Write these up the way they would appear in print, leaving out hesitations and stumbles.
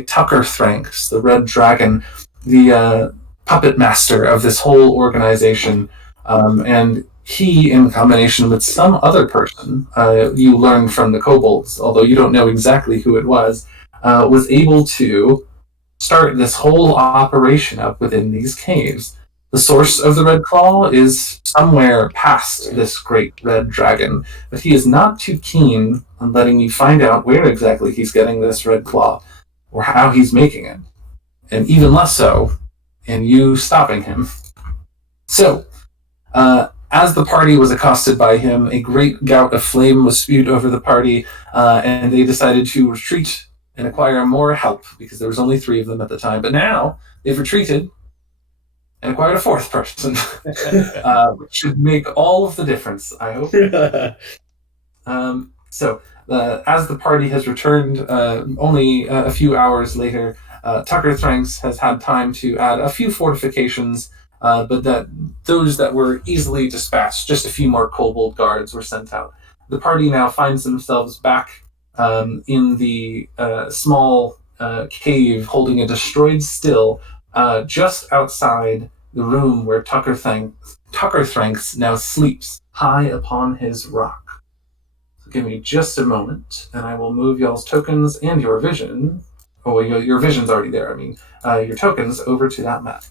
Tucker Thranks, the Red Dragon, the puppet master of this whole organization. And he, in combination with some other person, you learn from the kobolds, although you don't know exactly who it was able to start this whole operation up within these caves. The source of the Red Claw is somewhere past this great red dragon, but he is not too keen on letting you find out where exactly he's getting this Red Claw or how he's making it, and even less so in you stopping him. So, as the party was accosted by him, a great gout of flame was spewed over the party, and they decided to retreat and acquire more help, because there was only 3 of them at the time. But now they've retreated and acquired a 4th person, which should make all of the difference, I hope. As the party has returned, only a few hours later, Tucker Thranks has had time to add a few fortifications, but those that were easily dispatched, just a few more kobold guards were sent out. The party now finds themselves back in the small cave holding a destroyed still just outside the room where Tucker Thranks now sleeps high upon his rock. So give me just a moment, and I will move y'all's tokens and your vision. Oh, your vision's already there. I mean, your tokens over to that map.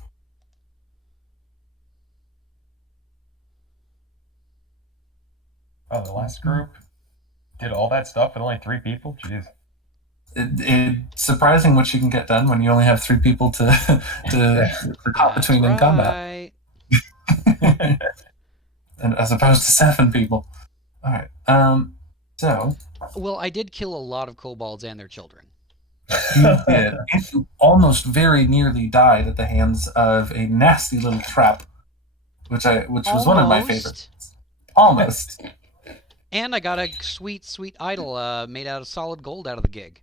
Oh, the last group did all that stuff with only 3 people? Jeez. It's surprising what you can get done when you only have 3 people to hop between in combat. And as opposed to 7 people. All right. So. Well, I did kill a lot of kobolds and their children. You did. And you almost very nearly died at the hands of a nasty little trap, which was one of my favorites. Almost. And I got a sweet, sweet idol made out of solid gold out of the gig.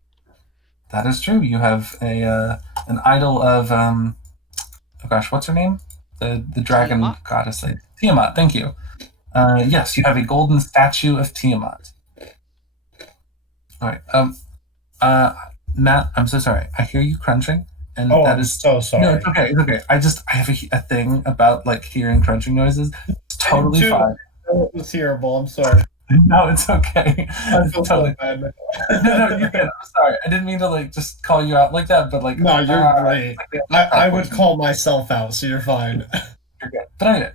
That is true. You have an idol of what's her name? The dragon Tiamat? goddess. Tiamat. Thank you. Yes, you have a golden statue of Tiamat. All right. Matt, I'm so sorry. I hear you crunching, and I'm so sorry. No, it's okay. It's okay. I have a thing about hearing crunching noises. It's totally fine. It was hearable. I'm sorry. No, it's okay. I feel totally bad. No, you can. I'm sorry. I didn't mean to just call you out like that, but no, you're great. I would call myself out, so you're fine. You're good. But anyway,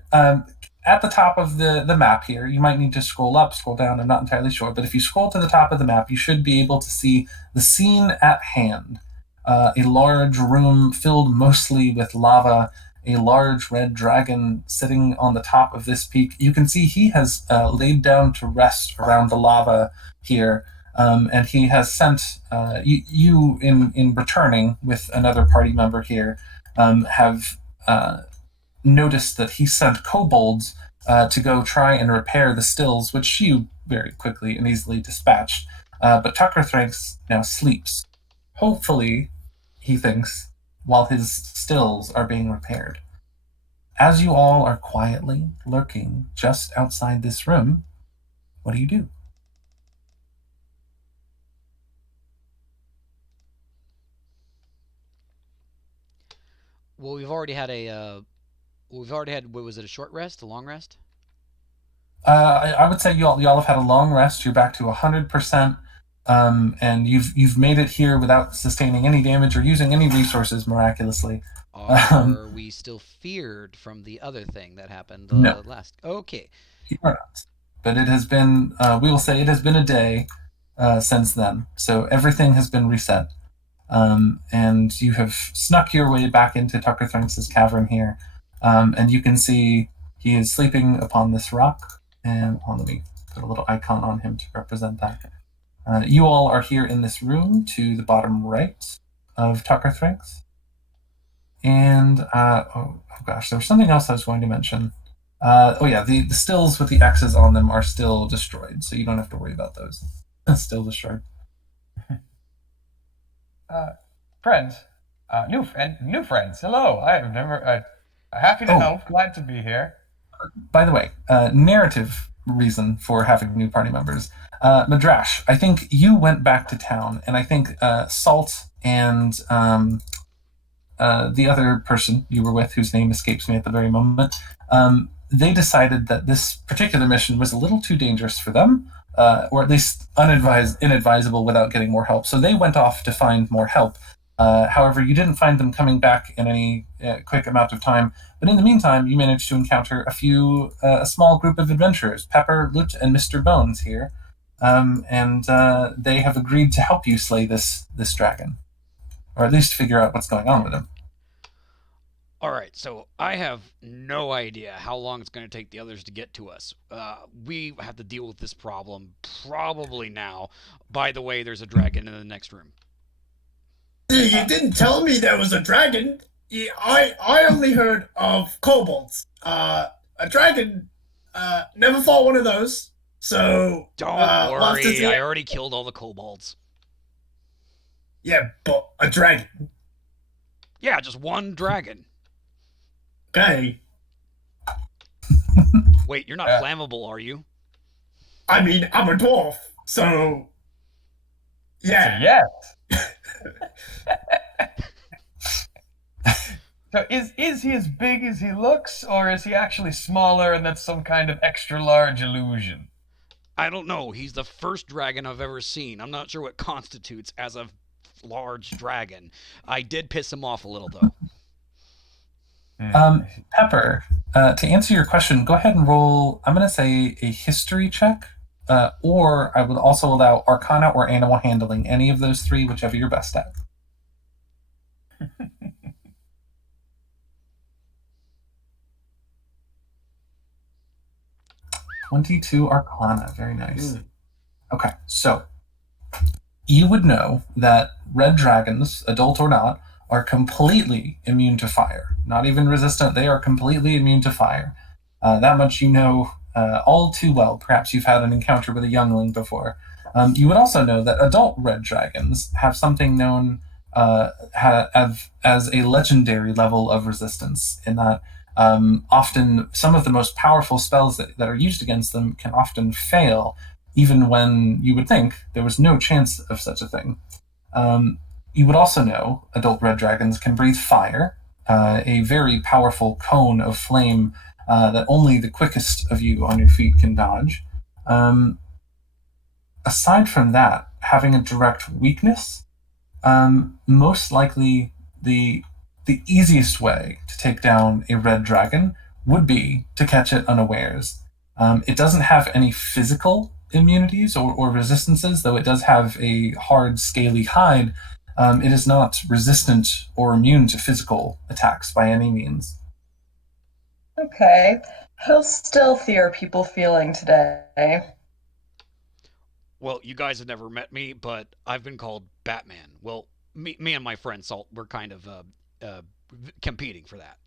at the top of the map here, you might need to scroll up, scroll down. I'm not entirely sure, but if you scroll to the top of the map, you should be able to see the scene at hand. A large room filled mostly with lava. A large red dragon sitting on the top of this peak. You can see he has laid down to rest around the lava here, and he has sent you in returning with another party member here have noticed that he sent kobolds to go try and repair the stills, which you very quickly and easily dispatched. But Tucker Thranks now sleeps. Hopefully, he thinks, while his stills are being repaired. As you all are quietly lurking just outside this room, what do you do? Well, we've already had what was it, a short rest, a long rest? I would say y'all have had a long rest. You're back to 100%. And you've made it here without sustaining any damage or using any resources miraculously. Are we still feared from the other thing that happened last? Okay. You are not. But it has been, we will say it has been a day since then. So everything has been reset. And you have snuck your way back into Tucker Thranks' cavern here. And you can see he is sleeping upon this rock. And let me put a little icon on him to represent that. You all are here in this room to the bottom right of Tucker Thranks. And, there was something else I was going to mention. The stills with the X's on them are still destroyed, so you don't have to worry about those. Still destroyed. Friends. New friends. Hello. I have never... happy to help. Glad to be here. By the way, narrative reason for having new party members. Medrash, I think you went back to town, and I think Salt and the other person you were with, whose name escapes me at the very moment, they decided that this particular mission was a little too dangerous for them, or at least inadvisable without getting more help. So they went off to find more help. However, you didn't find them coming back in any quick amount of time. But in the meantime, you managed to encounter a small group of adventurers, Pepper, Lut, and Mr. Bones here. And they have agreed to help you slay this dragon, or at least figure out what's going on with him. All right, so I have no idea how long it's going to take the others to get to us. We have to deal with this problem probably now. By the way, there's a dragon in the next room. You didn't tell me there was a dragon. I only heard of kobolds. A dragon, never fought one of those. So Don't we'll worry, I already killed all the kobolds. Yeah, but a dragon. Yeah, just one dragon. Okay. Wait, you're not flammable, are you? I mean, I'm a dwarf, so yeah. Yes. So is he as big as he looks, or is he actually smaller and that's some kind of extra large illusion? I don't know. He's the first dragon I've ever seen. I'm not sure what constitutes as a large dragon. I did piss him off a little, though. Pepper, to answer your question, go ahead and roll, I'm going to say, a history check, or I would also allow Arcana or Animal Handling, any of those three, whichever you're best at. 22 Arcana, very nice. Okay, so you would know that red dragons, adult or not, are completely immune to fire. Not even resistant, they are completely immune to fire. That much you know all too well. Perhaps you've had an encounter with a youngling before. You would also know that adult red dragons have something known as a legendary level of resistance, in that often some of the most powerful spells that are used against them can often fail, even when you would think there was no chance of such a thing. You would also know adult red dragons can breathe fire, a very powerful cone of flame that only the quickest of you on your feet can dodge. Aside from that, having a direct weakness, most likely the easiest way to take down a red dragon would be to catch it unawares. It doesn't have any physical immunities or resistances, though it does have a hard, scaly hide. It is not resistant or immune to physical attacks by any means. Okay. How stealthy are people feeling today? Well, you guys have never met me, but I've been called Batman. Well, me and my friend Salt, we're kind of competing for that.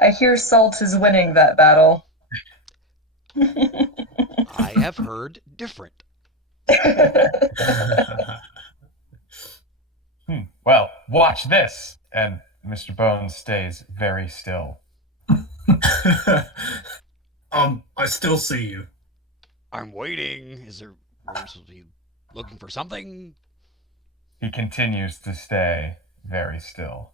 I hear Salt is winning that battle. I have heard different. Well, watch this. And Mr. Bones stays very still. I still see you. I'm waiting. Are we supposed to be looking for something? He continues to stay very still.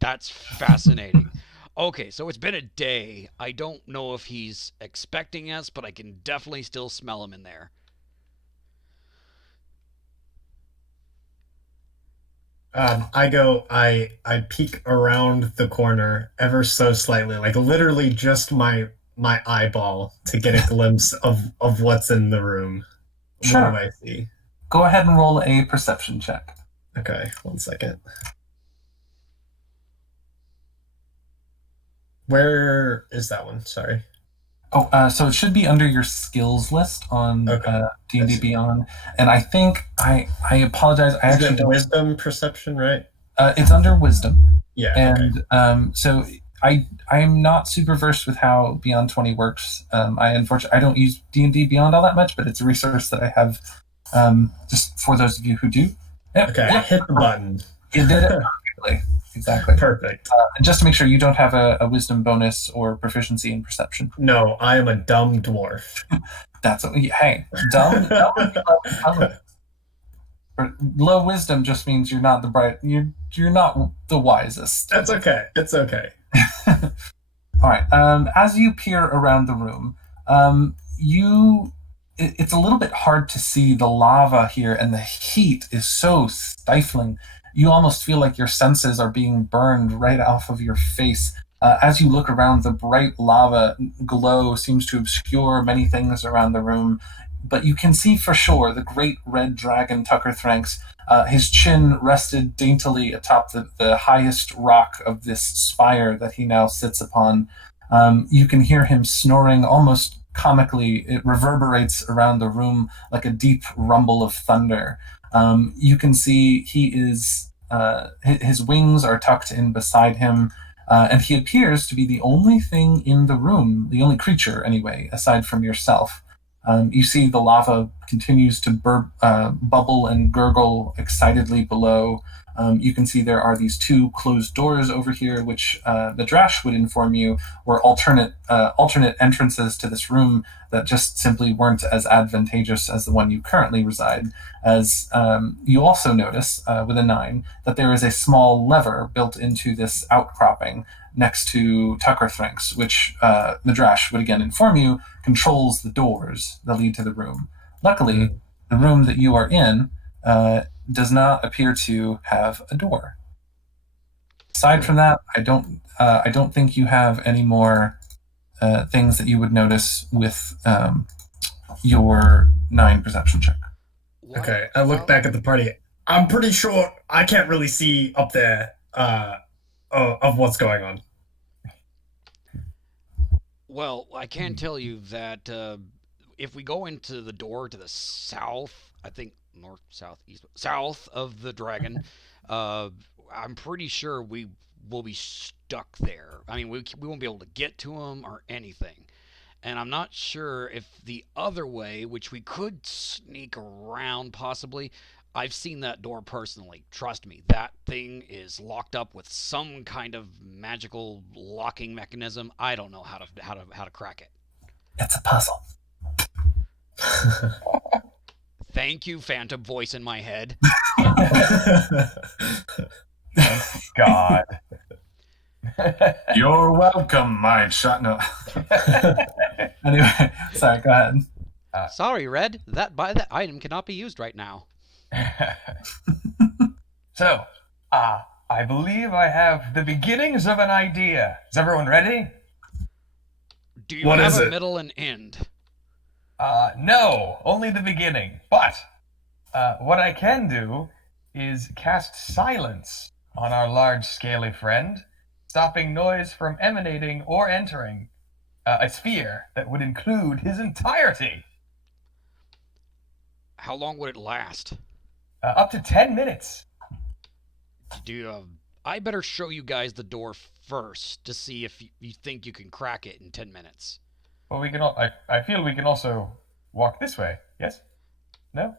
That's fascinating. Okay, so it's been a day. I don't know if he's expecting us, but I can definitely still smell him in there. I peek around the corner ever so slightly, like literally just my eyeball, to get a glimpse of what's in the room. Sure. What do I see? Go ahead and roll a perception check. Okay, 1 second. Where is that one? Sorry. Oh, so it should be under your skills list on D&D Beyond. And I think, I apologize, I actually don't... Wisdom perception, right? It's under wisdom. Yeah. And so I am not super versed with how Beyond 20 works. I don't use D&D Beyond all that much, but it's a resource that I have just for those of you who do. Okay, I hit the button. You did it perfectly. Exactly. Perfect. And just to make sure, you don't have a wisdom bonus or proficiency in perception. No, I am a dumb dwarf. That's hey, dumb. Low wisdom just means you're not the you're not the wisest. That's okay. It's okay. All right. As you peer around the room, it's a little bit hard to see the lava here, and the heat is so stifling. You almost feel like your senses are being burned right off of your face. As you look around, the bright lava glow seems to obscure many things around the room, but you can see for sure the great red dragon Tucker Thranks. His chin rested daintily atop the highest rock of this spire that he now sits upon. You can hear him snoring almost comically. It reverberates around the room like a deep rumble of thunder. You can see he is his wings are tucked in beside him, and he appears to be the only thing in the room, the only creature anyway, aside from yourself. You see the lava continues to bubble and gurgle excitedly below. You can see there are these two closed doors over here, which Medrash would inform you were alternate entrances to this room that just simply weren't as advantageous as the one you currently reside. As you also notice, with a 9, that there is a small lever built into this outcropping next to Tucker Thranks, which Medrash would again inform you controls the doors that lead to the room. Luckily, the room that you are in does not appear to have a door. Aside from that, I don't think you have any more things that you would notice with your 9 perception check. Okay, I look back at the party. I'm pretty sure I can't really see up there of what's going on. Well, I can tell you that if we go into the door to the south, I think north, south, east, south of the dragon, I'm pretty sure we will be stuck there. I mean, we won't be able to get to him or anything. And I'm not sure if the other way, which we could sneak around possibly, I've seen that door personally. Trust me, that thing is locked up with some kind of magical locking mechanism. I don't know how to crack it. It's a puzzle. Thank you, phantom voice in my head. God. You're welcome, my shot. No. Anyway, sorry, go ahead. Sorry, Red. That item cannot be used right now. So, I believe I have the beginnings of an idea. Is everyone ready? Do you What have is a it? middle and end? No, only the beginning. But what I can do is cast silence on our large scaly friend, stopping noise from emanating or entering a sphere that would include his entirety. How long would it last? Up to 10 minutes. I better show you guys the door first to see if you think you can crack it in 10 minutes. Well, we can. I feel we can also walk this way. Yes? No?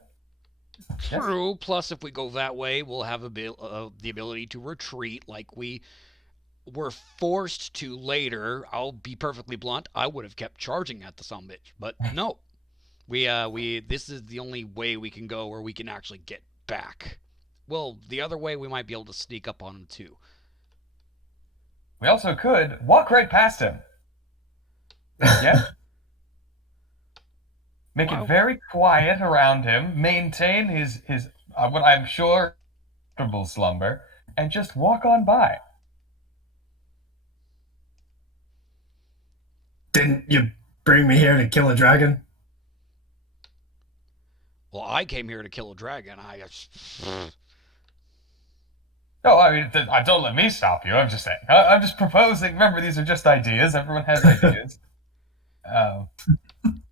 True. Yes? Plus, if we go that way, we'll have the ability to retreat like we were forced to later. I'll be perfectly blunt. I would have kept charging at the sumbitch, but no. This is the only way we can go where we can actually get back. Well, the other way we might be able to sneak up on him too. We also could walk right past him. Yeah. Make it very quiet around him, maintain his what I'm sure comfortable slumber, and just walk on by. Didn't you bring me here to kill a dragon? Well, I came here to kill a dragon. No, I mean, don't let me stop you. I'm just saying. I'm just proposing. Remember, these are just ideas. Everyone has ideas.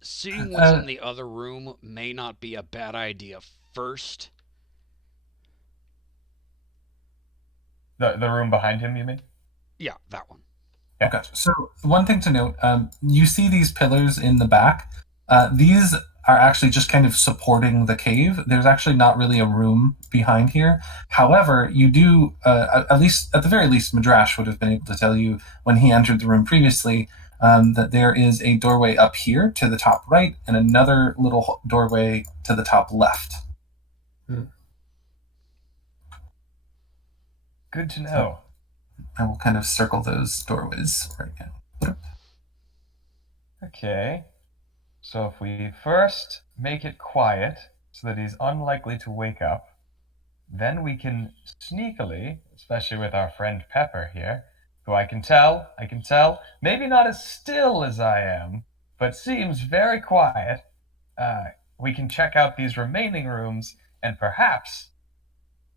Seeing what's in the other room may not be a bad idea first. The room behind him, you mean? Yeah, that one. Okay. So one thing to note, you see these pillars in the back. These are actually just kind of supporting the cave. There's actually not really a room behind here. However, you do, at the very least, Medrash would have been able to tell you when he entered the room previously that there is a doorway up here to the top right and another little doorway to the top left. Good to know. I will kind of circle those doorways right now. Okay. So if we first make it quiet so that he's unlikely to wake up, then we can sneakily, especially with our friend Pepper here, who I can tell, maybe not as still as I am, but seems very quiet, we can check out these remaining rooms and perhaps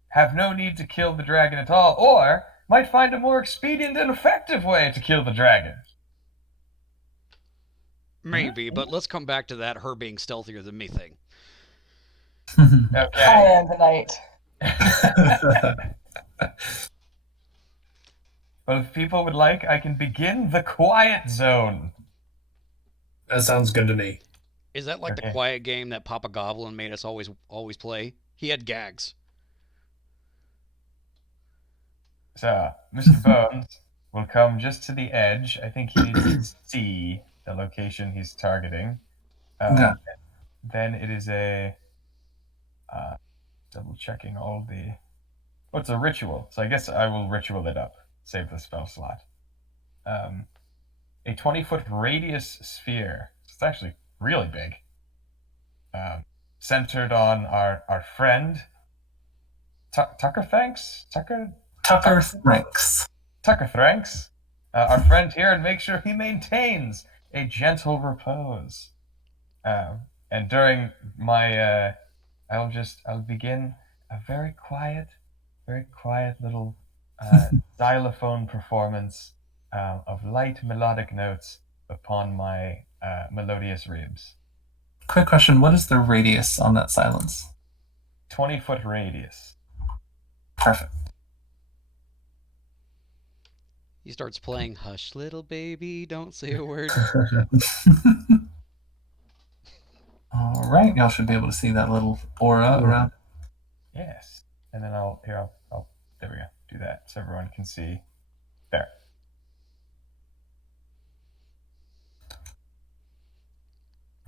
have no need to kill the dragon at all, or might find a more expedient and effective way to kill the dragon. Maybe, but let's come back to that her being stealthier than me thing. Okay. I am the knight. Well, if people would like, I can begin the quiet zone. That sounds good to me. Is that like Okay. the quiet game that Papa Goblin made us always play? He had gags. So, Mr. Bones will come just to the edge. I think he needs to see the location he's targeting. Yeah. Then it is a double checking all the. Oh, it's a ritual. So I guess I will ritual it up. Save the spell slot. A 20-foot radius sphere. It's actually really big. Centered on our friend Tucker. Thanks, Tucker. Tucker Franks. Tucker Franks, our friend here, and make sure he maintains a gentle repose. And during my, I'll begin a very quiet little xylophone performance of light melodic notes upon my melodious ribs. Quick question, what is the radius on that silence? 20-foot radius. Perfect. He starts playing Hush Little Baby, Don't Say a Word. All right, y'all should be able to see that little aura around. Yes. And then I'll there we go. Do that so everyone can see. There.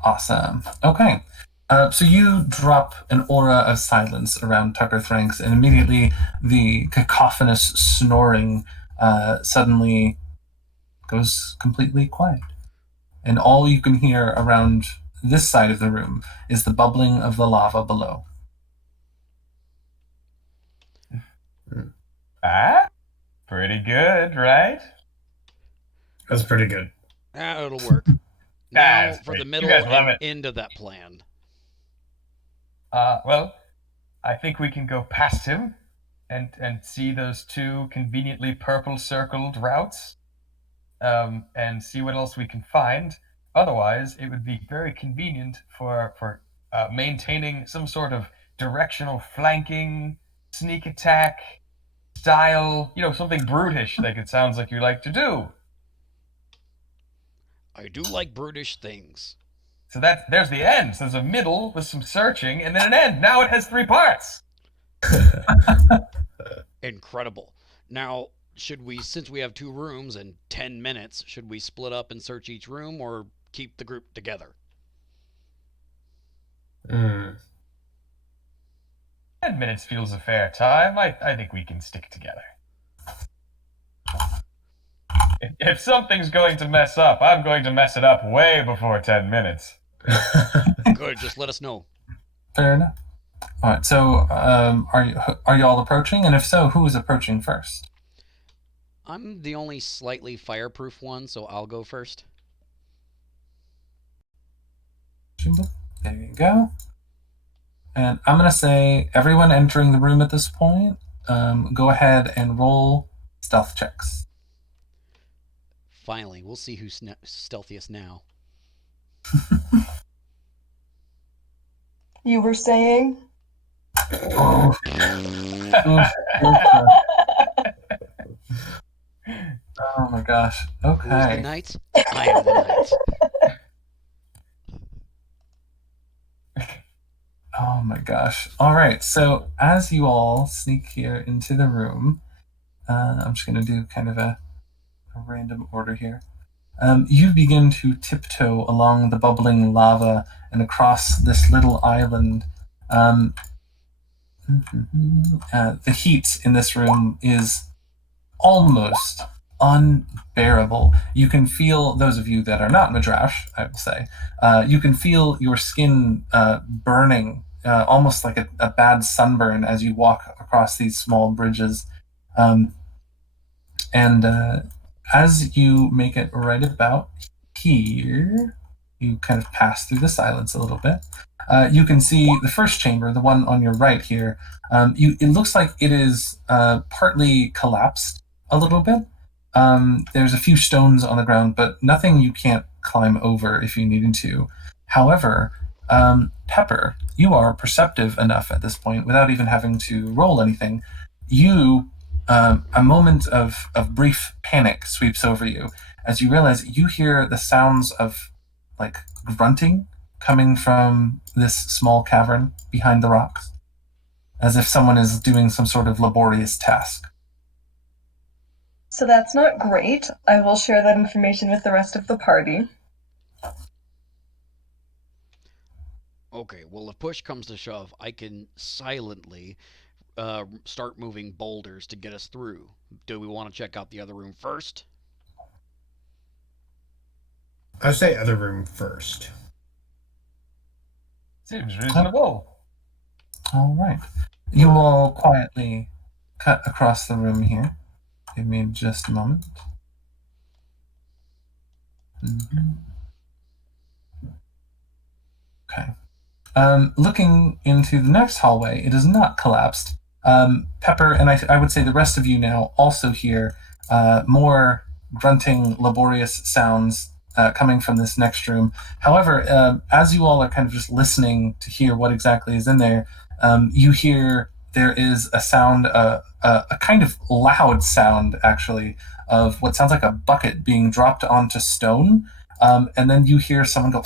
Awesome. Okay. So you drop an aura of silence around Tucker Franks, and immediately the cacophonous snoring suddenly goes completely quiet. And all you can hear around this side of the room is the bubbling of the lava below. Pretty good, right? That's pretty good. It'll work. Now That's for great. the You middle guys love and it. end of that plan. Well, I think we can go past him and see those two conveniently purple circled routes, and see what else we can find. Otherwise, it would be very convenient for maintaining some sort of directional flanking, sneak attack style, something brutish like it sounds like you like to do. I do like brutish things. So there's the end. So there's a middle with some searching, and then an end. Now it has 3 parts. Incredible. Now, since we have 2 rooms and 10 minutes, should we split up and search each room or keep the group together? 10 minutes feels a fair time. I think we can stick together. If something's going to mess up, I'm going to mess it up way before 10 minutes. Good, just let us know. Fair enough. All right. So, are you all approaching? And if so, who is approaching first? I'm the only slightly fireproof one, so I'll go first. There you go. And I'm going to say everyone entering the room at this point, go ahead and roll stealth checks. Finally, we'll see who's stealthiest now. You were saying? Oh. Oh my gosh. Who's the Okay. knight? I am the knight. Oh my gosh. All right. So as you all sneak here into the room, I'm just going to do kind of a random order here. You begin to tiptoe along the bubbling lava and across this little island. The heat in this room is almost unbearable. You can feel, those of you that are not Medrash, I will say, you can feel your skin burning, almost like a bad sunburn as you walk across these small bridges. And as you make it right about here, you kind of pass through the silence a little bit. You can see the first chamber, the one on your right here. It looks like it is partly collapsed a little bit. There's a few stones on the ground, but nothing you can't climb over if you needed to. However, Pepper, you are perceptive enough at this point, without even having to roll anything. A moment of brief panic sweeps over you as you realize you hear the sounds of like grunting coming from this small cavern behind the rocks, as if someone is doing some sort of laborious task. So that's not great. I will share that information with the rest of the party. Okay, well, if push comes to shove, I can silently start moving boulders to get us through. Do we want to check out the other room first? I say other room first. Seems reasonable. All right. You all quietly cut across the room here. Give me just a moment. Okay. Looking into the next hallway, it is not collapsed. Pepper, and I would say the rest of you now also hear more grunting, laborious sounds coming from this next room. However, as you all are kind of just listening to hear what exactly is in there, you hear there is a sound, a kind of loud sound, actually, of what sounds like a bucket being dropped onto stone. And then you hear someone go,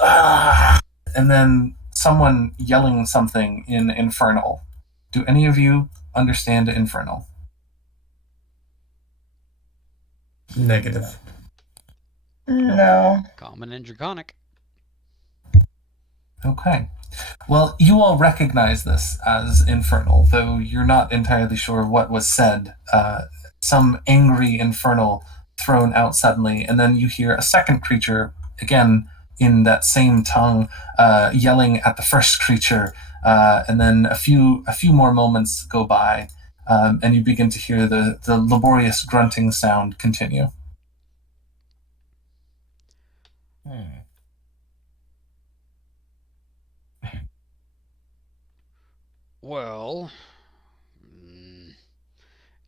ah! And then someone yelling something in Infernal. Do any of you understand Infernal? Negative. No. Common and Draconic. Okay. Well, you all recognize this as Infernal, though you're not entirely sure what was said. Some angry Infernal thrown out suddenly, and then you hear a second creature, again, in that same tongue, yelling at the first creature, and then a few more moments go by, and you begin to hear the laborious grunting sound continue. Well,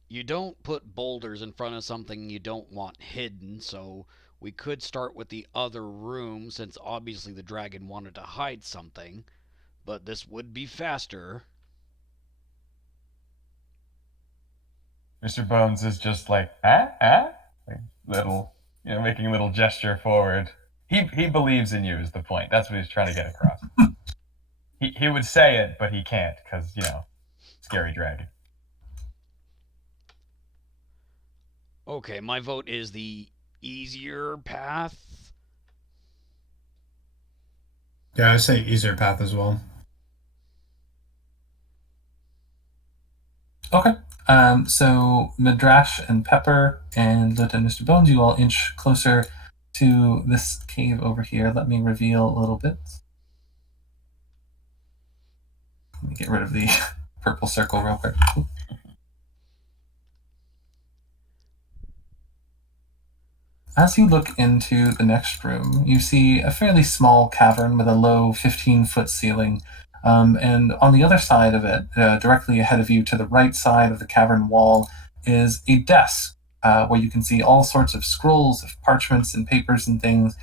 you don't put boulders in front of something you don't want hidden, so we could start with the other room, since obviously the dragon wanted to hide something, but this would be faster. Mr. Bones is just like, like little, making a little gesture forward. He believes in you is the point. That's what he's trying to get across. He would say it, but he can't because, scary dragon. Okay, my vote is the easier path. Yeah, I say easier path as well. Okay. So Medrash and Pepper and Lut and Mr. Bones, you all inch closer to this cave over here. Let me reveal a little bit. Let me get rid of the purple circle real quick. As you look into the next room, you see a fairly small cavern with a low 15-foot ceiling. And on the other side of it, directly ahead of you to the right side of the cavern wall, is a desk where you can see all sorts of scrolls of parchments and papers and things,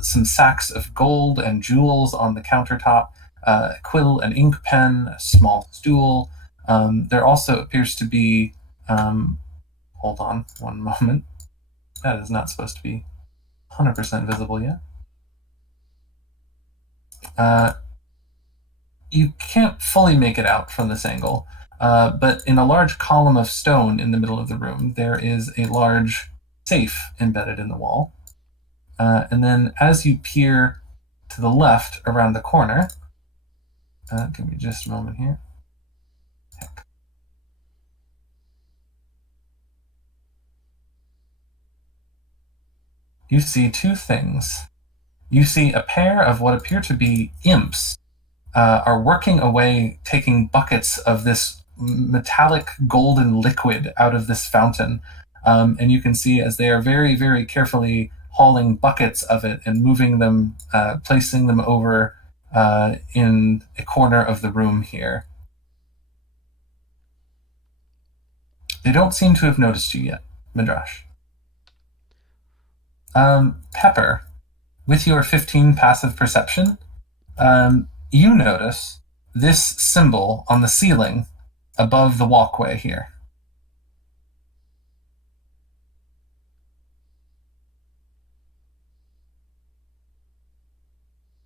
some sacks of gold and jewels on the countertop, a quill and ink pen, a small stool. There also appears to be, hold on one moment. That is not supposed to be 100% visible yet. You can't fully make it out from this angle, but in a large column of stone in the middle of the room, there is a large safe embedded in the wall. And then as you peer to the left around the corner, give me just a moment here. Heck. You see two things. You see a pair of what appear to be imps are working away, taking buckets of this metallic golden liquid out of this fountain. And you can see as they are very, very carefully hauling buckets of it and moving them, placing them over in a corner of the room here. They don't seem to have noticed you yet, Medrash. Pepper, with your 15 passive perception, you notice this symbol on the ceiling above the walkway here.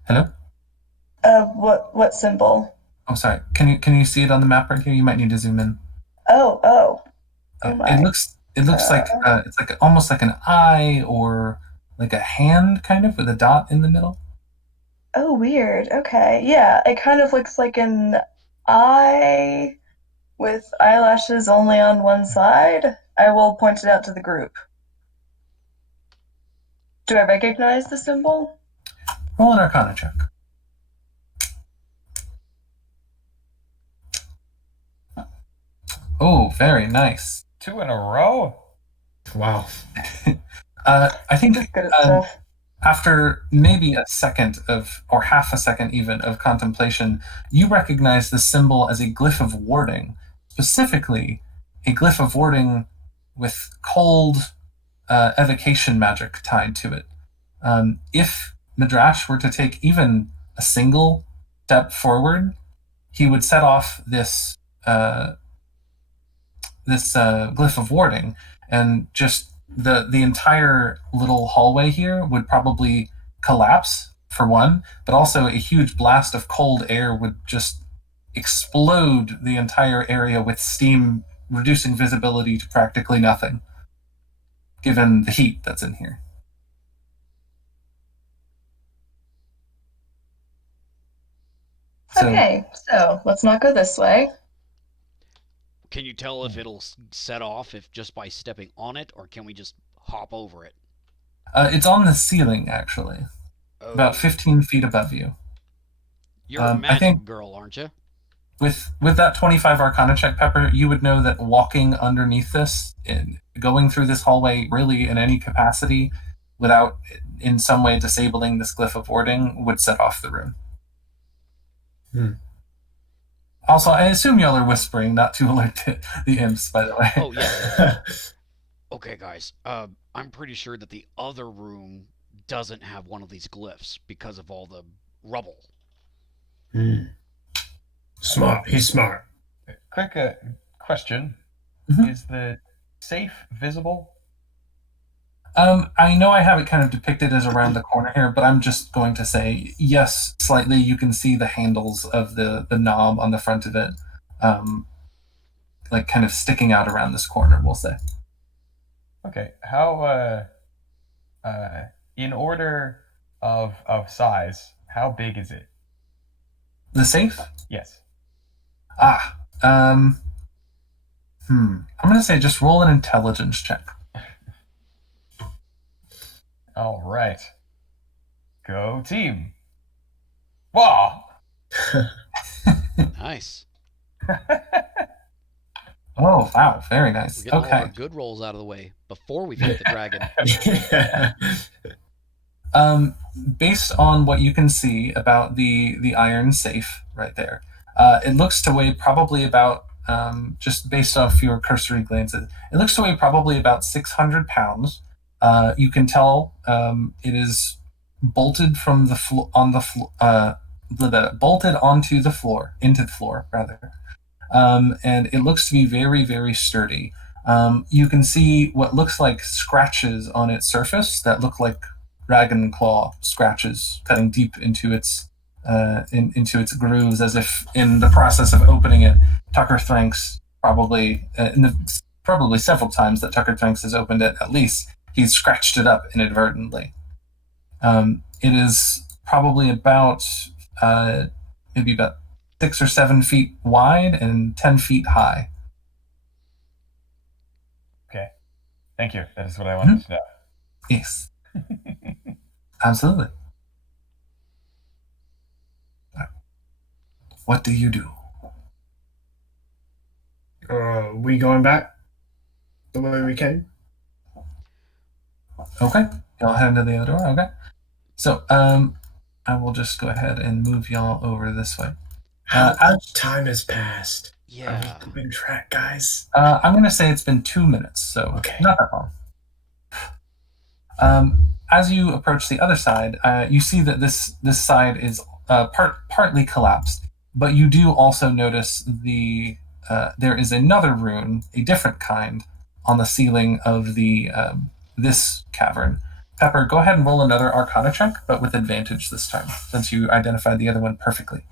Hello? What symbol? Oh, sorry. Can you see it on the map right here? You might need to zoom in. Oh my. It looks like it's like almost like an eye or like a hand, kind of, with a dot in the middle. Oh, weird. Okay. Yeah, it kind of looks like an eye with eyelashes only on one side. I will point it out to the group. Do I recognize the symbol? Roll an Arcana check. Oh, very nice. 2 in a row? Wow. I think Good at stuff. after maybe a second or half a second even of contemplation, you recognize the symbol as a glyph of warding, specifically a glyph of warding with cold evocation magic tied to it. If Medrash were to take even a single step forward, he would set off this glyph of warding, and just the entire little hallway here would probably collapse, for one, but also a huge blast of cold air would just explode the entire area with steam, reducing visibility to practically nothing, given the heat that's in here. Okay, so let's not go this way. Can you tell if it'll set off if just by stepping on it, or can we just hop over it? It's on the ceiling, actually, about 15 feet above you. You're a magic girl, aren't you? With that 25 Arcana check, Pepper, you would know that walking underneath this, going through this hallway, really in any capacity, without in some way disabling this glyph of warding, would set off the room. Also, I assume y'all are whispering, not to alert the imps, by the way. Oh, yeah. Okay, guys. I'm pretty sure that the other room doesn't have one of these glyphs because of all the rubble. Smart. He's smart. Quick question. Is the safe visible? I know I have it kind of depicted as around the corner here, but I'm just going to say, yes, slightly. You can see the handles of the knob on the front of it, like kind of sticking out around this corner, we'll say. Okay. How, in order of size, how big is it? The safe? Yes. I'm going to say just roll an intelligence check. All right. Go team. Wow. Nice. Oh, wow. Very nice. We're getting all Okay. our good rolls out of the way before we hit the dragon. Based on what you can see about the iron safe right there, it looks to weigh probably about, just based off your cursory glances, it looks to weigh probably about 600 pounds. You can tell it is bolted from the bolted onto the floor, into the floor rather, and it looks to be very, very sturdy. You can see what looks like scratches on its surface that look like dragon claw scratches cutting deep into its into its grooves, as if in the process of opening it, Tucker Thranks probably probably several times that Tucker Thranks has opened it, at least he's scratched it up inadvertently. It is probably about maybe about 6 or 7 feet wide and 10 feet high. Okay. Thank you. That is what I wanted to know. Yes. Absolutely. What do you do? We going back the way we came? Okay. Y'all head into the other door. Okay. So, I will just go ahead and move y'all over this way. How much time has passed? Yeah. Are we keeping track, guys? I'm going to say it's been 2 minutes, so Okay. not that long. As you approach the other side, you see that this side is partly collapsed, but you do also notice there is another rune, a different kind, on the ceiling of this cavern. Pepper, go ahead and roll another Arcana check, but with advantage this time, since you identified the other one perfectly.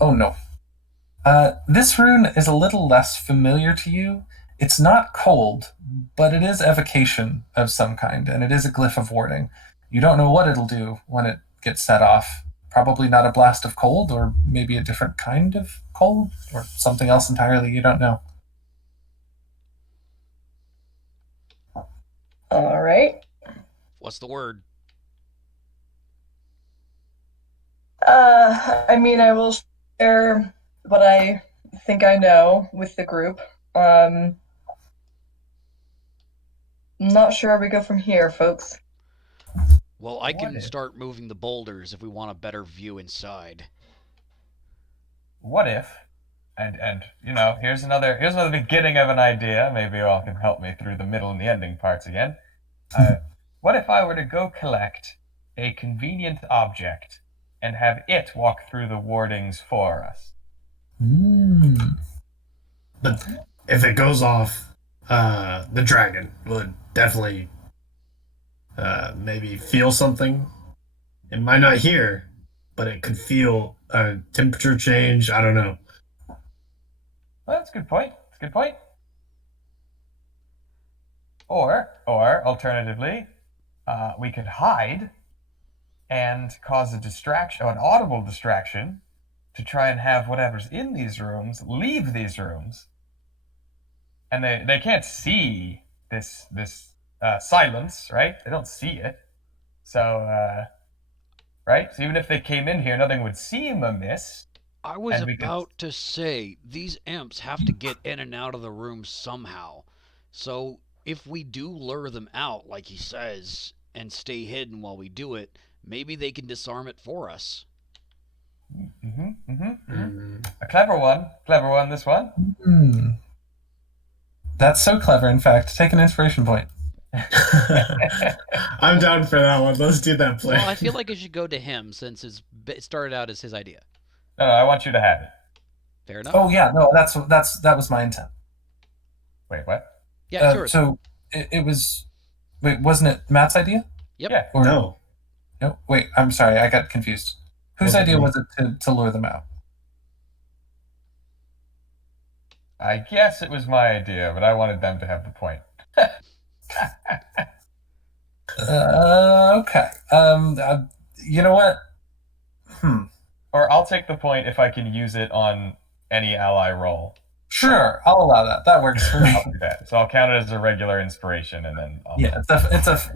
Oh no. This rune is a little less familiar to you. It's not cold, but it is evocation of some kind, and it is a glyph of warding. You don't know what it'll do when it gets set off. Probably not a blast of cold, or maybe a different kind of cold, or something else entirely you don't know. All right. What's the word? I mean, I will share what I think I know with the group. I'm not sure where we go from here, folks. Well, I can What if- start moving the boulders if we want a better view inside. What if, and you know, here's another beginning of an idea. Maybe you all can help me through the middle and the ending parts again. What if I were to go collect a convenient object and have it walk through the wardings for us? But if it goes off, the dragon would definitely maybe feel something. It might not hear, but it could feel a temperature change. I don't know. Well, that's a good point. That's a good point. Or alternatively, we could hide and cause a distraction, an audible distraction, to try and have whatever's in these rooms leave these rooms. And they can't see this silence, right? They don't see it. So, right? So even if they came in here, nothing would seem amiss. I was And we could- about to say, these imps have to get in and out of the room somehow. So if we do lure them out, like he says, and stay hidden while we do it, maybe they can disarm it for us. A clever one, this one. That's so clever, in fact. Take an inspiration point. I'm down for that one. Let's do that play. Well, I feel like it should go to him since it started out as his idea. No, I want you to have it. Fair enough? Oh yeah, no, that was my intent. Wait, what? Yeah, sure. So it was. Wait, wasn't it Matt's idea? Yep. Yeah. Or, No. No. Wait, I'm sorry, I got confused. Whose Wasn't idea me. was it to lure them out? I guess it was my idea, but I wanted them to have the point. Okay. You know what? Or I'll take the point if I can use it on any ally roll. Sure, I'll allow that. That works for me. I'll do that. So I'll count it as a regular inspiration, and then I'll... Yeah,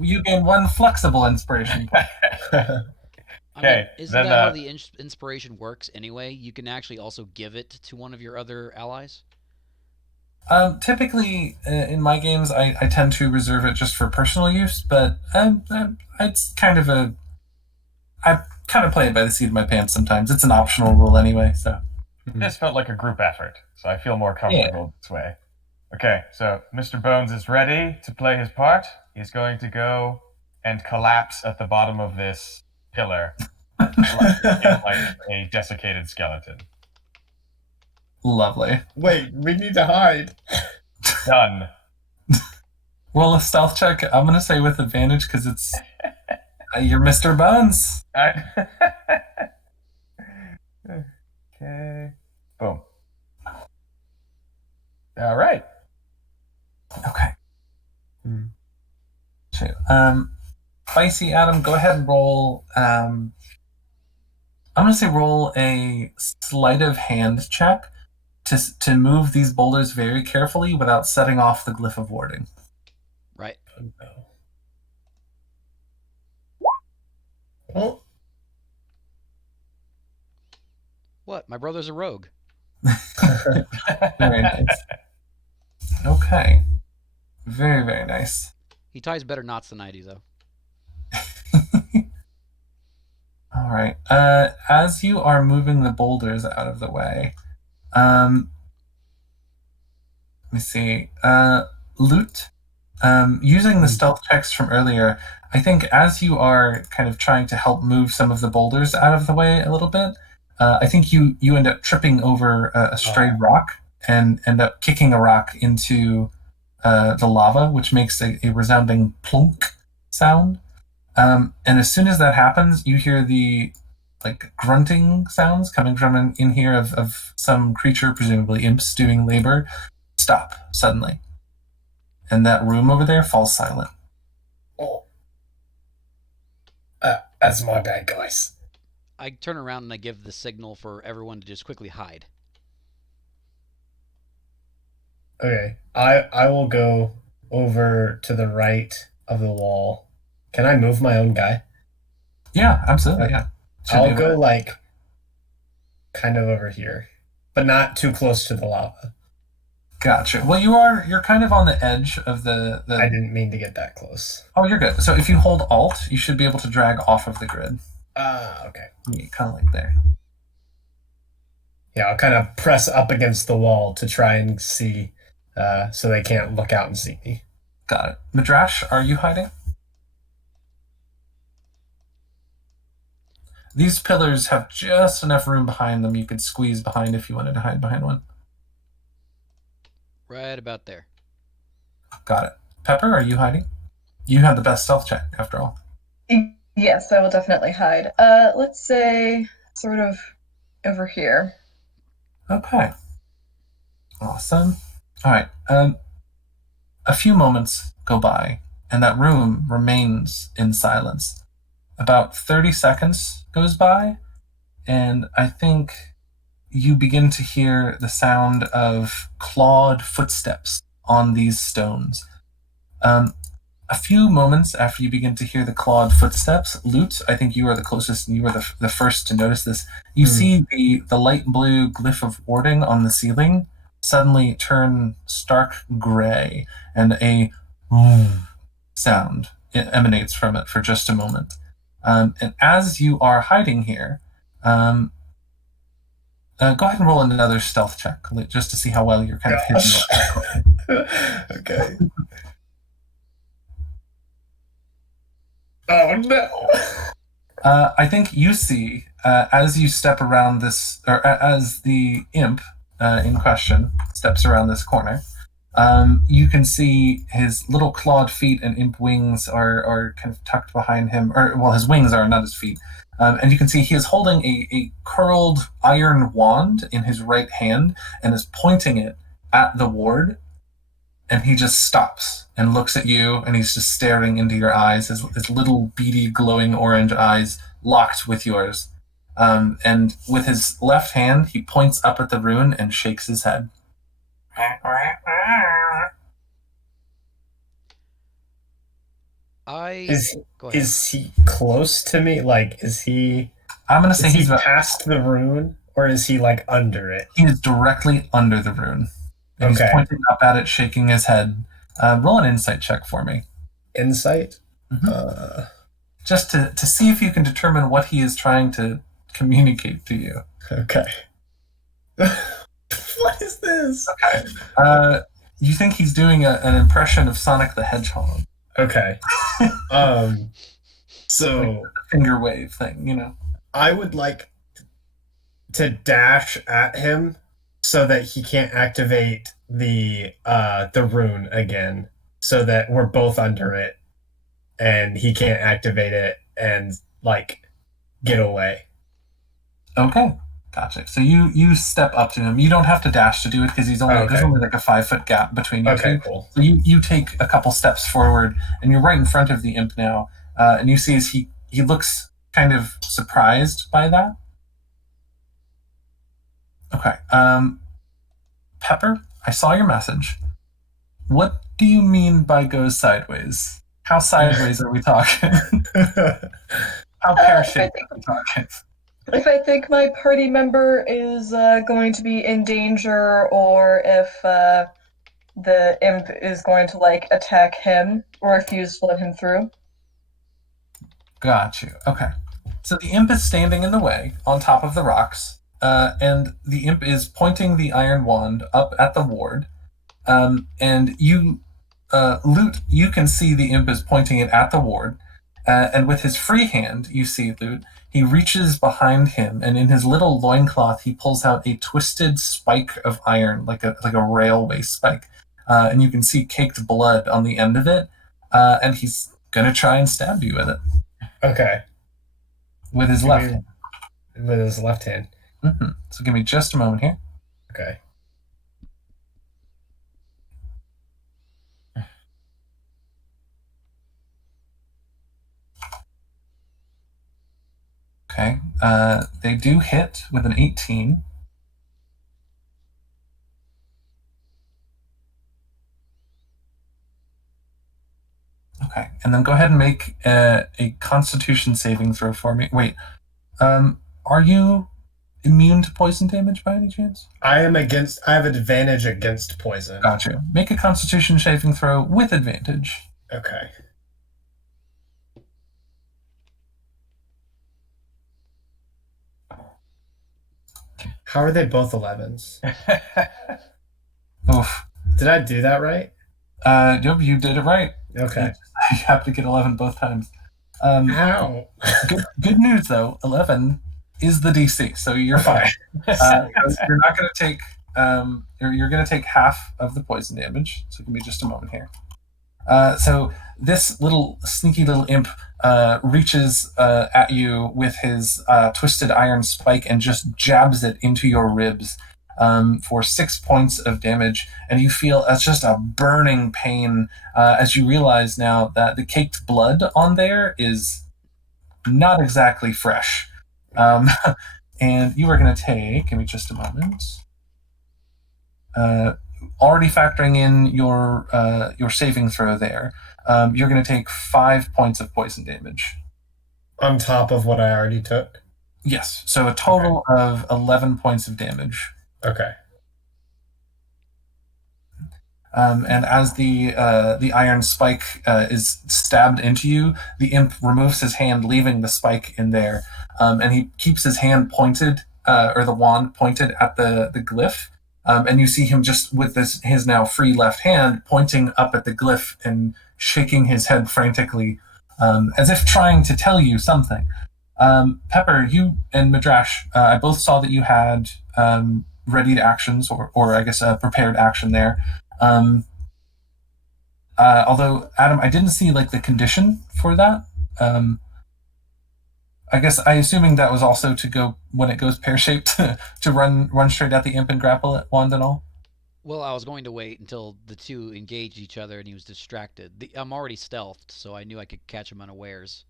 you gain one flexible inspiration point. I Okay, mean, isn't then, that how the inspiration works anyway? You can actually also give it to one of your other allies? Typically, in my games, I tend to reserve it just for personal use, but it's kind of I kind of play it by the seat of my pants sometimes. It's an optional rule anyway, so. This felt like a group effort, so I feel more comfortable this way. Okay, so Mr. Bones is ready to play his part. He's going to go and collapse at the bottom of this pillar like a desiccated skeleton. Lovely. Wait, we need to hide. Done. Roll a stealth check. I'm gonna say with advantage because it's you're Mr. Bones. Okay. Boom. All right. Okay. Shoot. Spicy Adam, go ahead and roll. I'm gonna say roll a sleight of hand check to move these boulders very carefully without setting off the glyph of warding. Right. Oh, no. Well, What? My brother's a rogue. Very nice. Okay. Very, very nice. He ties better knots than I do, though. All right. As you are moving the boulders out of the way, let me see. Loot. Using the stealth checks from earlier, I think as you are kind of trying to help move some of the boulders out of the way a little bit, I think you end up tripping over a stray rock and end up kicking a rock into the lava, which makes a resounding plunk sound. And as soon as that happens, you hear the grunting sounds coming from in here of some creature, presumably imps, doing labor, stop suddenly. And that room over there falls silent. oh. That's my bad, guys. I turn around and I give the signal for everyone to just quickly hide. Okay, I will go over to the right of the wall. Can I move my own guy? Yeah, absolutely. Yeah. I'll go kind of over here, but not too close to the lava. Gotcha. Well, you're kind of on the edge of the. I didn't mean to get that close. Oh, you're good. So if you hold Alt, you should be able to drag off of the grid. Okay. Yeah, kind of like there. Yeah, I'll kind of press up against the wall to try and see, so they can't look out and see me. Got it. Medrash, are you hiding? These pillars have just enough room behind them you could squeeze behind if you wanted to hide behind one. Right about there. Got it. Pepper, are you hiding? You have the best stealth check, after all. Yes, I will definitely hide. Let's say sort of over here. Okay. Awesome. All right. A few moments go by, and that room remains in silence. About 30 seconds goes by, and I think you begin to hear the sound of clawed footsteps on these stones. A few moments after you begin to hear the clawed footsteps, Loot, I think you are the closest and you were the first to notice this. You see the light blue glyph of warding on the ceiling suddenly turn stark gray, and a sound emanates from it for just a moment. And as you are hiding here, go ahead and roll another stealth check, just to see how well you're kind of hidden. Okay. Oh no! I think you see, as you step around this, or as the imp in question steps around this corner, you can see his little clawed feet and imp wings are kind of tucked behind him, or well, his wings are, not his feet. And you can see he is holding a curled iron wand in his right hand and is pointing it at the ward. And he just stops and looks at you, and he's just staring into your eyes, his little beady glowing orange eyes locked with yours. And with his left hand, he points up at the rune and shakes his head. Is he close to me? Like, is he? I'm gonna say Is he's he past the rune, or is he like under it? He is directly under the rune. And Okay. he's pointing up at it, shaking his head. Roll an insight check for me. Insight? Mm-hmm. Just to see if you can determine what he is trying to communicate to you. Okay. What is this? Okay. You think he's doing an impression of Sonic the Hedgehog. Okay. So like a finger wave thing, you know. I would like to dash at him so that he can't activate the rune again. so that we're both under it, and he can't activate it and like get away. Okay, gotcha. So you step up to him. You don't have to dash to do it because there's only like a 5-foot gap between you Okay, two. cool. So you take a couple steps forward, and you're right in front of the imp now. And you see as he looks kind of surprised by that. Okay. Pepper, I saw your message. What do you mean by goes sideways? How sideways are we talking? How pear-shaped are we talking? If I think my party member is going to be in danger, or if the imp is going to like attack him or refuse to let him through. Got you. Okay. So the imp is standing in the way on top of the rocks, and the imp is pointing the iron wand up at the ward. And you, Loot, you can see the imp is pointing it at the ward, and with his free hand, you see Loot, he reaches behind him, and in his little loincloth, he pulls out a twisted spike of iron, like a railway spike, and you can see caked blood on the end of it, and he's gonna try and stab you with it. Okay. With his left hand. With his left hand. Mm-hmm. So give me just a moment here. Okay. Okay. They do hit with an 18. Okay. And then go ahead and make a Constitution saving throw for me. Wait. Are you immune to poison damage by any chance? I have advantage against poison. Gotcha. Make a Constitution saving throw with advantage. Okay. How are they both 11s? Oof. Did I do that right? Yep, you did it right. Okay. You have to get 11 both times. How? Good news though, 11 is the DC, so you're fine. You're not going to take you're going to take half of the poison damage. So give me just a moment here. So this little sneaky little imp reaches at you with his twisted iron spike and just jabs it into your ribs for 6 points of damage, and you feel just a burning pain as you realize now that the caked blood on there is not exactly fresh. And you are going to take, give me just a moment, already factoring in your saving throw there, you're going to take 5 points of poison damage. On top of what I already took? Yes, so a total of 11 points of damage. Okay. And as the iron spike is stabbed into you, the imp removes his hand, leaving the spike in there, and he keeps his hand pointed, or the wand pointed at the glyph, and you see him just with his now free left hand pointing up at the glyph and shaking his head frantically, as if trying to tell you something. Pepper, you and Medrash, I both saw that you had readied actions, or I guess a prepared action there. Although Adam, I didn't see like the condition for that. I guess assuming that was also to go when it goes pear-shaped to run straight at the imp and grapple it, wand and all. Well, I was going to wait until the two engaged each other and he was distracted. I'm already stealthed, so I knew I could catch him unawares.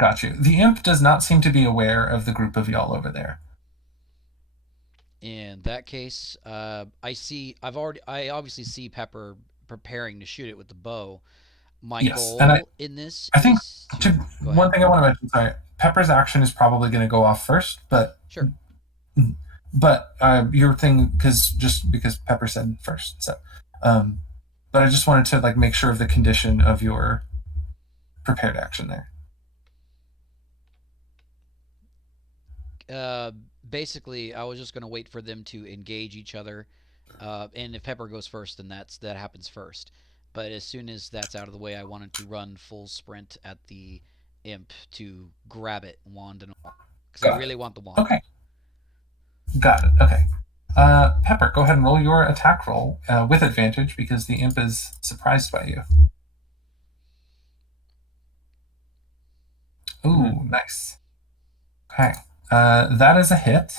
Got you. The imp does not seem to be aware of the group of y'all over there. In that case, I obviously see Pepper preparing to shoot it with the bow. My goal in this I think one thing I want to mention, sorry, Pepper's action is probably going to go off first, but sure. But your thing, because Pepper said first, so but I just wanted to like make sure of the condition of your prepared action there. Basically, I was just going to wait for them to engage each other, and if Pepper goes first, then that happens first. But as soon as that's out of the way, I wanted to run full sprint at the imp to grab it, wand and all, because I really want the wand. Okay. Got it. Okay. Pepper, go ahead and roll your attack roll with advantage because the imp is surprised by you. nice. Okay. That is a hit.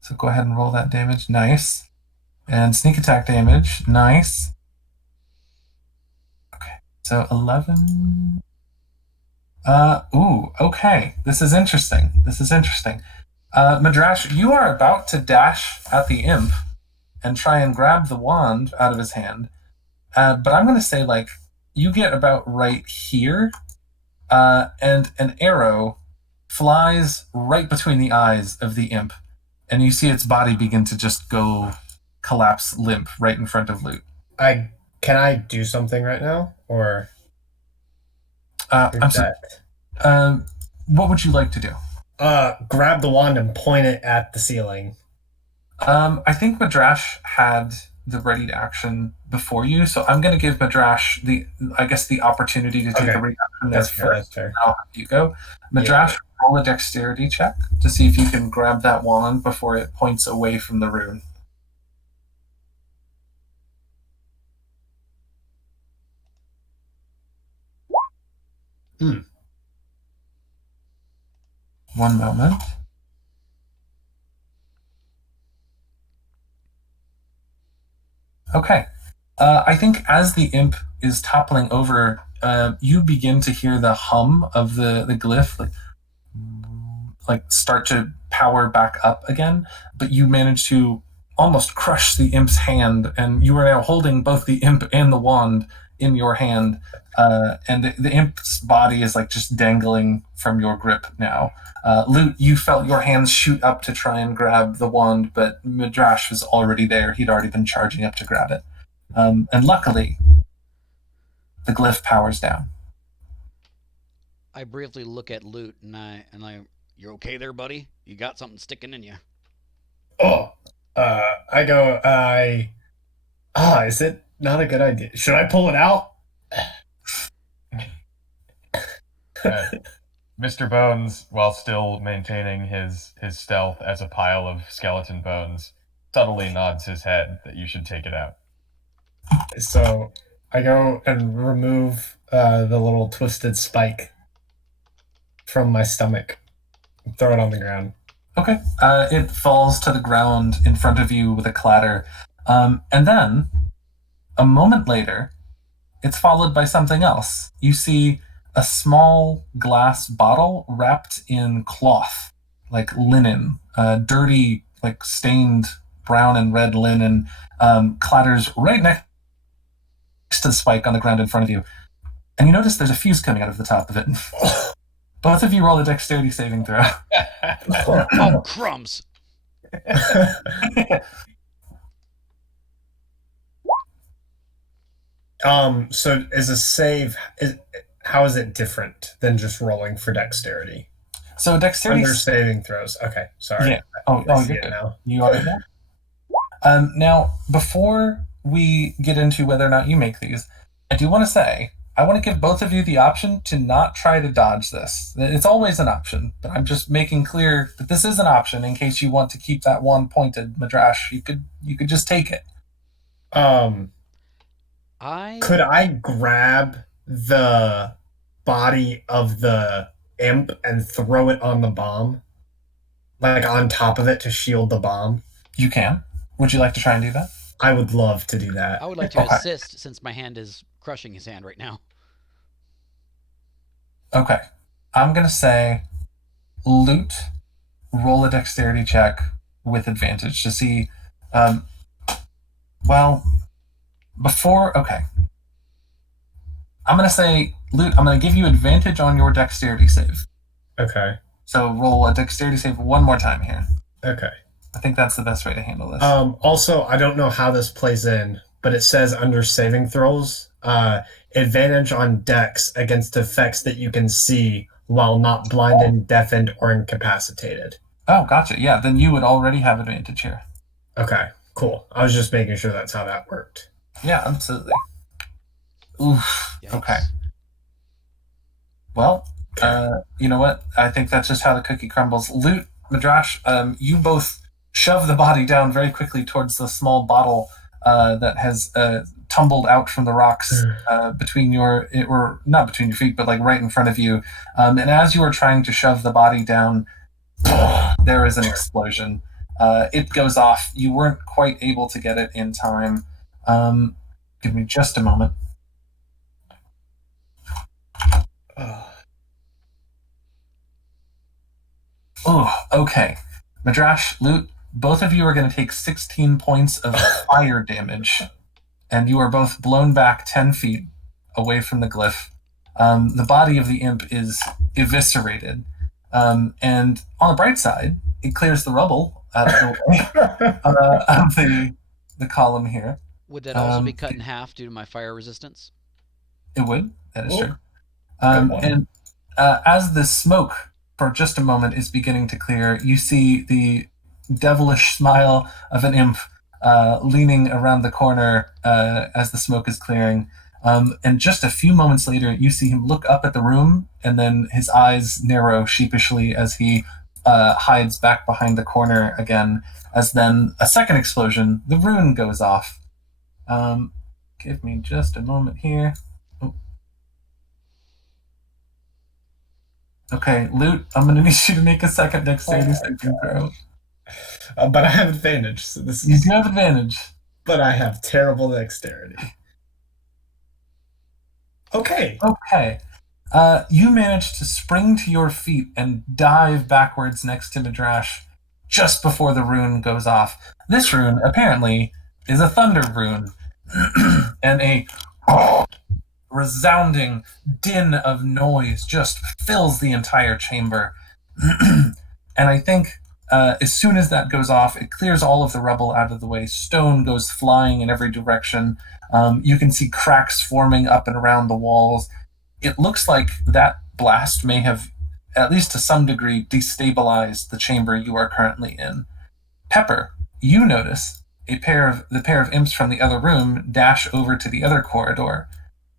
So go ahead and roll that damage. Nice. And sneak attack damage. Nice. Okay. So 11. Okay. This is interesting. Medrash, you are about to dash at the imp and try and grab the wand out of his hand. But I'm going to say, like, you get about right here, and an arrow flies right between the eyes of the imp, and you see its body begin to just go collapse limp right in front of Loot. Can I do something right now, or? I'm sorry. What would you like to do? Grab the wand and point it at the ceiling. I think Medrash had the ready to action before you, so I'm going to give Medrash the opportunity to take a ready action there first. Fair. I'll have you go. Medrash, roll a dexterity check to see if you can grab that wand before it points away from the rune. One moment. Okay. I think as the imp is toppling over, you begin to hear the hum of the glyph, like start to power back up again, but you manage to almost crush the imp's hand, and you are now holding both the imp and the wand in your hand, and the imp's body is like just dangling from your grip now. Loot, you felt your hands shoot up to try and grab the wand, but Medrash was already there. He'd already been charging up to grab it. And luckily, the glyph powers down. I briefly look at Loot, and I, you okay there, buddy? You got something sticking in you? Is it not a good idea? Should I pull it out? Mr. Bones, while still maintaining his stealth as a pile of skeleton bones, subtly nods his head that you should take it out. So I go and remove the little twisted spike from my stomach and throw it on the ground. Okay. It falls to the ground in front of you with a clatter. And then, a moment later, it's followed by something else. You see a small glass bottle wrapped in cloth, like linen, dirty, like stained brown and red linen, clatters right next to the spike on the ground in front of you. And you notice there's a fuse coming out of the top of it. Both of you roll a dexterity saving throw. Oh, crumbs. So is a save, how is it different than just rolling for dexterity? So dexterity under saving throws. Okay, sorry. Yeah. Oh, you're good. Now. You are there. Now, before we get into whether or not you make these, I do want to say I want to give both of you the option to not try to dodge this. It's always an option, but I'm just making clear that this is an option in case you want to keep that one pointed, Medrash. You could just take it. Could I grab the body of the imp and throw it on the bomb? Like on top of it to shield the bomb? You can. Would you like to try and do that? I would love to do that. I would like to assist since my hand is crushing his hand right now. Okay. I'm going to say Loot, roll a dexterity check with advantage to see... okay. I'm going to say, Loot, I'm going to give you advantage on your dexterity save. Okay. So roll a dexterity save one more time here. Okay. I think that's the best way to handle this. Also, I don't know how this plays in, but it says under saving throws, advantage on dex against effects that you can see while not blinded, deafened, or incapacitated. Oh, gotcha. Yeah, then you would already have advantage here. Okay, cool. I was just making sure that's how that worked. Yeah, absolutely. Oof. Yikes. Okay. Well, you know what? I think that's just how the cookie crumbles. Loot, Medrash, you both shove the body down very quickly towards the small bottle that has tumbled out from the rocks or not between your feet, but like right in front of you. And as you are trying to shove the body down, there is an explosion. It goes off. You weren't quite able to get it in time. Give me just a moment. Oh, okay. Medrash, Loot, both of you are going to take 16 points of fire damage, and you are both blown back 10 feet away from the glyph. The body of the imp is eviscerated. And on the bright side, it clears the rubble out of the way of the column here. Would that also be cut in half due to my fire resistance? It would. That is true. And as the smoke for just a moment is beginning to clear, you see the devilish smile of an imp leaning around the corner as the smoke is clearing. And just a few moments later, you see him look up at the room, and then his eyes narrow sheepishly as he hides back behind the corner again, as then a second explosion, the rune goes off. Give me just a moment here. Oh. Okay, Loot, I'm going to need you to make a second dexterity saving throw. But I have advantage, so this is... You do have advantage. But I have terrible dexterity. Okay. You manage to spring to your feet and dive backwards next to Medrash just before the rune goes off. This rune, apparently, is a thunder rune. And a resounding din of noise just fills the entire chamber. And I think as soon as that goes off, it clears all of the rubble out of the way. Stone goes flying in every direction. You can see cracks forming up and around the walls. It looks like that blast may have, at least to some degree, destabilized the chamber you are currently in. Pepper, you notice the pair of imps from the other room dash over to the other corridor.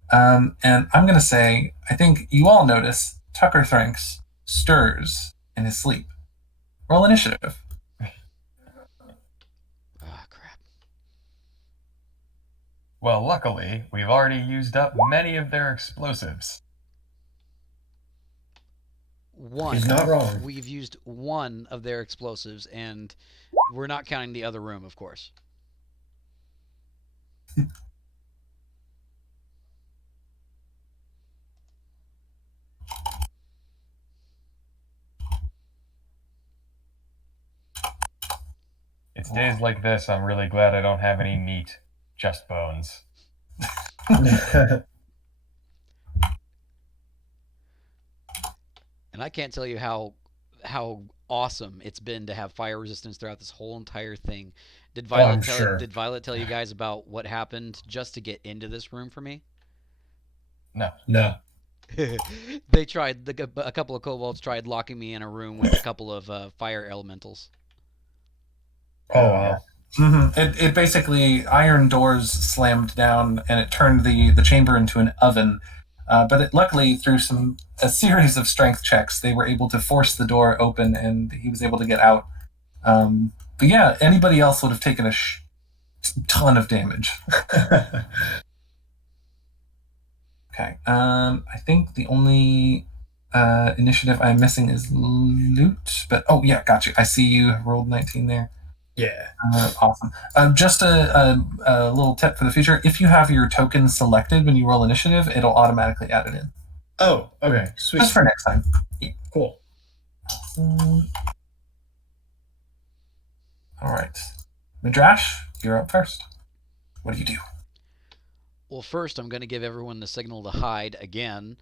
And I'm going to say, I think you all notice Tucker Thranks stirs in his sleep. Roll initiative. Crap. Well, luckily, we've already used up many of their explosives. One. He's not wrong. We've used one of their explosives, and we're not counting the other room, of course. It's days like this I'm really glad I don't have any meat, just bones. And I can't tell you how awesome it's been to have fire resistance throughout this whole entire thing. Did Violet tell you guys about what happened just to get into this room for me? No. They tried. A couple of kobolds tried locking me in a room with a couple of fire elementals. Oh, wow. Mm-hmm. It basically, iron doors slammed down, and it turned the chamber into an oven. But luckily, through a series of strength checks, they were able to force the door open, and he was able to get out. But yeah, anybody else would have taken a ton of damage. Okay. I think the only initiative I'm missing is Loot. But oh yeah, gotcha. I see you rolled 19 there. Yeah. Awesome. Just a little tip for the future. If you have your token selected when you roll initiative, it'll automatically add it in. Oh, okay. Sweet. Just for next time. Cool. All right. Medrash, you're up first. What do you do? Well, first, I'm going to give everyone the signal to hide again.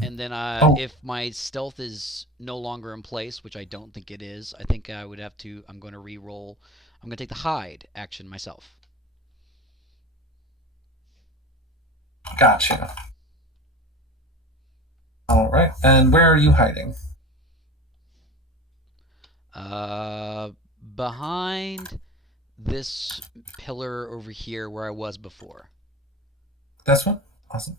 And then if my stealth is no longer in place, which I don't think it is, I think I would have to, I'm going to re-roll. I'm going to take the hide action myself. Gotcha. All right. And where are you hiding? Behind this pillar over here where I was before. This one? Awesome.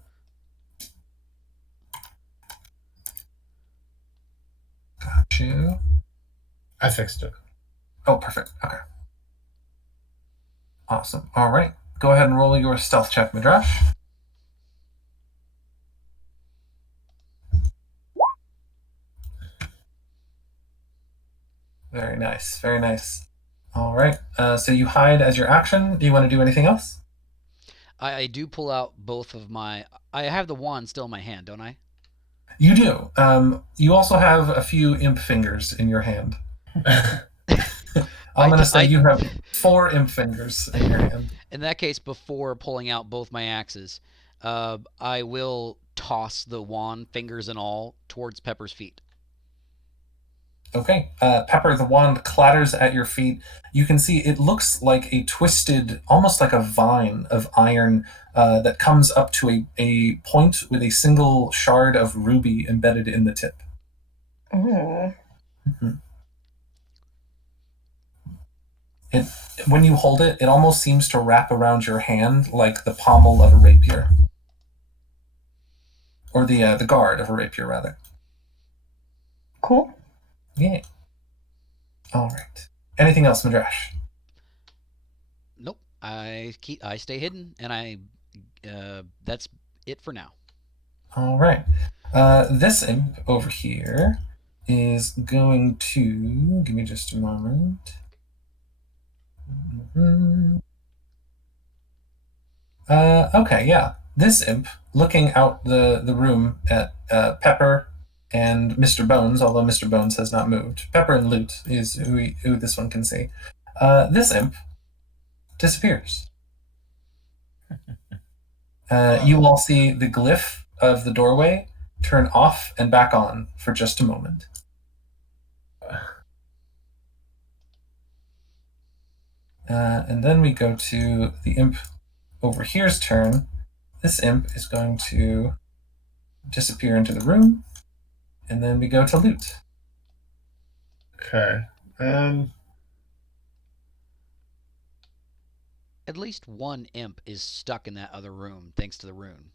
Got you. I fixed it. Oh, perfect. Okay. Awesome. All right. Go ahead and roll your stealth check, Medrash. Very nice. Very nice. All right. So you hide as your action. Do you want to do anything else? I do pull out both of my. I have the wand still in my hand, don't I? You do. You also have a few imp fingers in your hand. I'm going to say you have 4 imp fingers in your hand. In that case, before pulling out both my axes, I will toss the wand, fingers and all, towards Pepper's feet. Okay. Pepper, the wand clatters at your feet. You can see it looks like a twisted, almost like a vine of iron that comes up to a point with a single shard of ruby embedded in the tip. Ooh. Mm-hmm. When you hold it, it almost seems to wrap around your hand like the pommel of a rapier. Or the guard of a rapier, rather. Cool. Yeah. All right. Anything else, Medrash? Nope. I stay hidden, and that's it for now. All right. This imp over here is going to give me just a moment. Okay, yeah. This imp, looking out the room at Pepper and Mr. Bones, although Mr. Bones has not moved. Pepper and Loot is who this one can see. This imp disappears. You all see the glyph of the doorway turn off and back on for just a moment. And then we go to the imp over here's turn. This imp is going to disappear into the room. And then we go to Loot. Okay. At least one imp is stuck in that other room, thanks to the rune.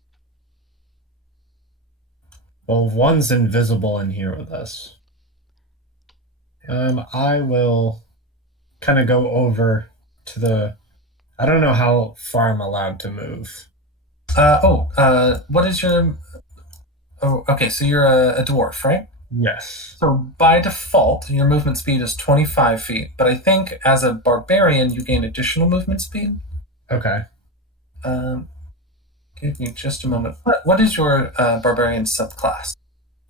Well, one's invisible in here with us. I will kind of go over to the. I don't know how far I'm allowed to move. What is your? Oh, okay. So you're a dwarf, right? Yes. So by default, your movement speed is 25 feet. But I think as a barbarian, you gain additional movement speed. Okay. Give me just a moment. What is your barbarian subclass?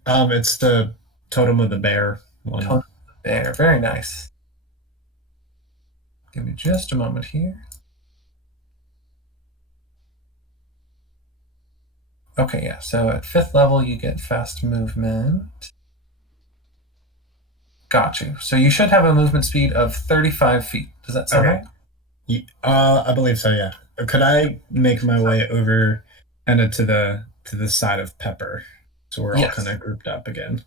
It's the Totem of the Bear one. Totem of the Bear. Very nice. Give me just a moment here. Okay, yeah. So at 5th level, you get fast movement. Got you. So you should have a movement speed of 35 feet. Does that sound right? I believe so. Yeah. Could I make my way over kind of to the side of Pepper, so we're all kind of grouped up again?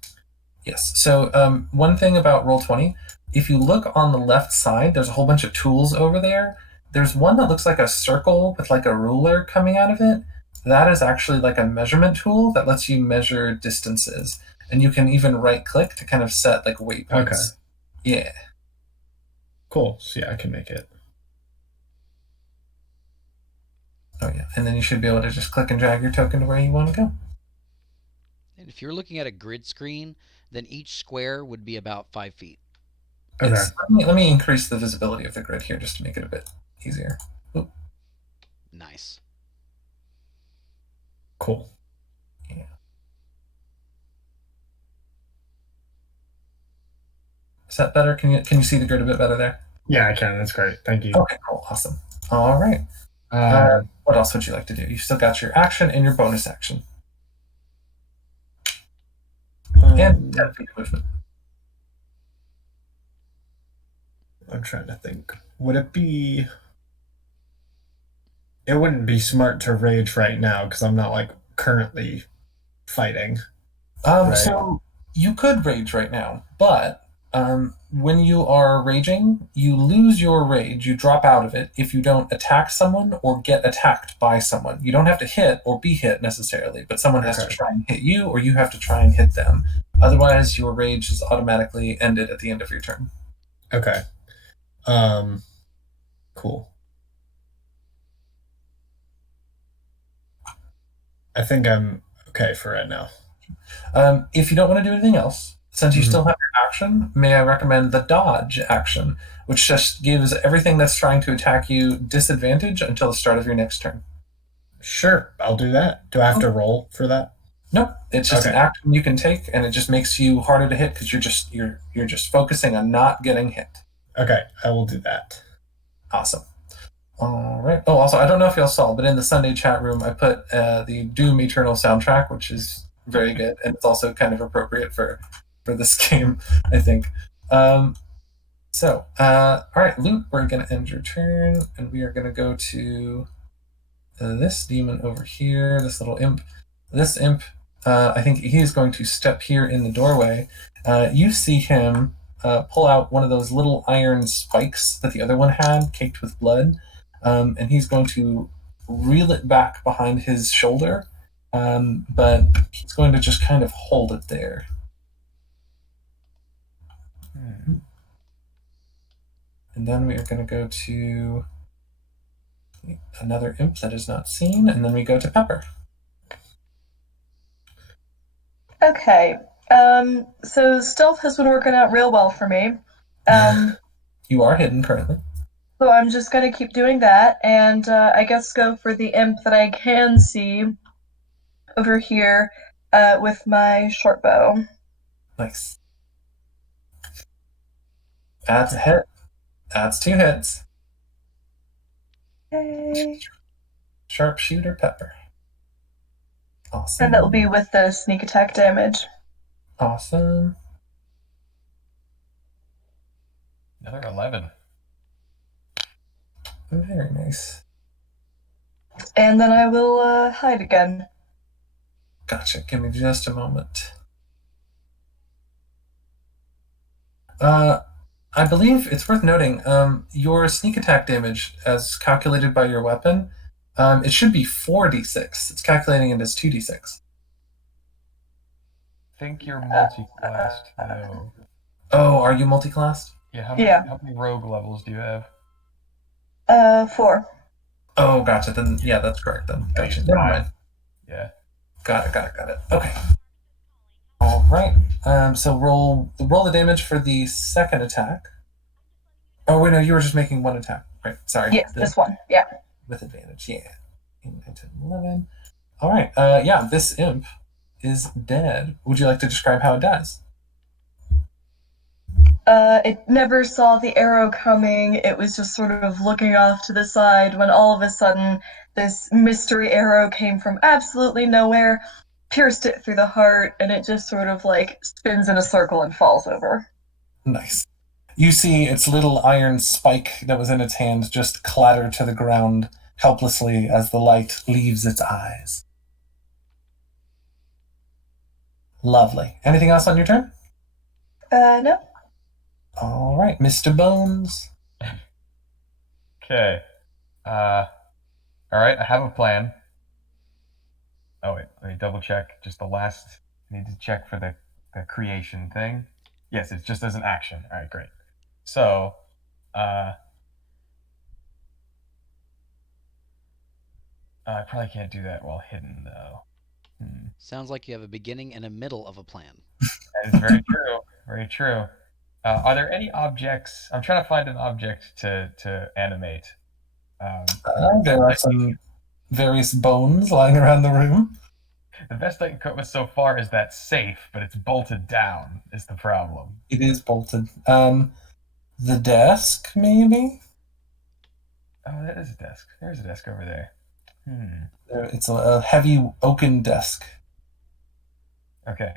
Yes. So one thing about Roll20, if you look on the left side, there's a whole bunch of tools over there. There's one that looks like a circle with like a ruler coming out of it. That is actually like a measurement tool that lets you measure distances. And you can even right-click to kind of set like waypoints. Okay. Yeah. Cool. So yeah, I can make it. Oh yeah, and then you should be able to just click and drag your token to where you want to go. And if you're looking at a grid screen, then each square would be about 5 feet. Okay. Yes. Let me increase the visibility of the grid here just to make it a bit easier. Ooh. Nice. Cool. Yeah. Is that better? Can you see the grid a bit better there? Yeah, I can. That's great. Thank you. Okay, cool. Awesome. All right. What else would you like to do? You've still got your action and your bonus action. And 10 feet of movement. I'm trying to think. Would it be... It wouldn't be smart to rage right now because I'm not like currently fighting. Right. So you could rage right now, but when you are raging, you lose your rage. You drop out of it if you don't attack someone or get attacked by someone. You don't have to hit or be hit necessarily, but someone has to try and hit you, or you have to try and hit them. Otherwise, your rage is automatically ended at the end of your turn. Okay. Cool. I think I'm okay for right now. If you don't want to do anything else, since you Mhm. still have your action, may I recommend the dodge action, which just gives everything that's trying to attack you disadvantage until the start of your next turn. Sure, I'll do that. Do I have to roll for that? Nope, it's just an Okay. action you can take, and it just makes you harder to hit because you're just focusing on not getting hit. Okay, I will do that. Awesome. All right. Oh, also, I don't know if y'all saw, but in the Sunday chat room, I put the Doom Eternal soundtrack, which is very good, and it's also kind of appropriate for this game, I think. All right, Luke, we're going to end your turn, and we are going to go to this demon over here, this little imp. This imp, I think he's going to step here in the doorway. You see him pull out one of those little iron spikes that the other one had, caked with blood, and he's going to reel it back behind his shoulder, but he's going to just kind of hold it there. And then we are going to go to another imp that is not seen, and then we go to Pepper. Okay. So stealth has been working out real well for me. You are hidden currently. So I'm just gonna keep doing that, and I guess go for the imp that I can see over here with my short bow. Nice. That's a hit. That's 2 hits. Okay. Sharpshooter Pepper. Awesome. And that will be with the sneak attack damage. Awesome. Another 11. Very nice. And then I will hide again. Gotcha. Give me just a moment. I believe it's worth noting your sneak attack damage, as calculated by your weapon, it should be 4d6. It's calculating it as 2d6. I think you're multi-classed, though. Oh, are you multi-classed? Yeah, Yeah. How many rogue levels do you have? 4. Oh, gotcha. Then, yeah, that's correct then. Gotcha. Never mind. Yeah. Got it. Okay. All right. So roll the damage for the second attack. Oh wait, no, you were just making one attack, right? Sorry. Yes, this one. Yeah. With advantage, yeah. 8, 9, 10, 11. All right. Yeah, this imp is dead. Would you like to describe how it dies? It never saw the arrow coming. It was just sort of looking off to the side when all of a sudden this mystery arrow came from absolutely nowhere, pierced it through the heart, and it just sort of like spins in a circle and falls over. Nice. You see its little iron spike that was in its hand just clatter to the ground helplessly as the light leaves its eyes. Lovely. Anything else on your turn? No. All right, Mr. Bones. Okay. All right, I have a plan. Oh, wait, let me double check. Just the last. I need to check for the creation thing. Yes, it's just as an action. All right, great. So, I probably can't do that while hidden, though. Sounds like you have a beginning and a middle of a plan. That is very true. Very true. Are there any objects? I'm trying to find an object to animate. There are some various bones lying around the room. The best I can come up with so far is that safe, but it's bolted down. Is the problem? It is bolted. The desk, maybe? Oh, that is a desk. There's a desk over there. It's a heavy oaken desk. Okay.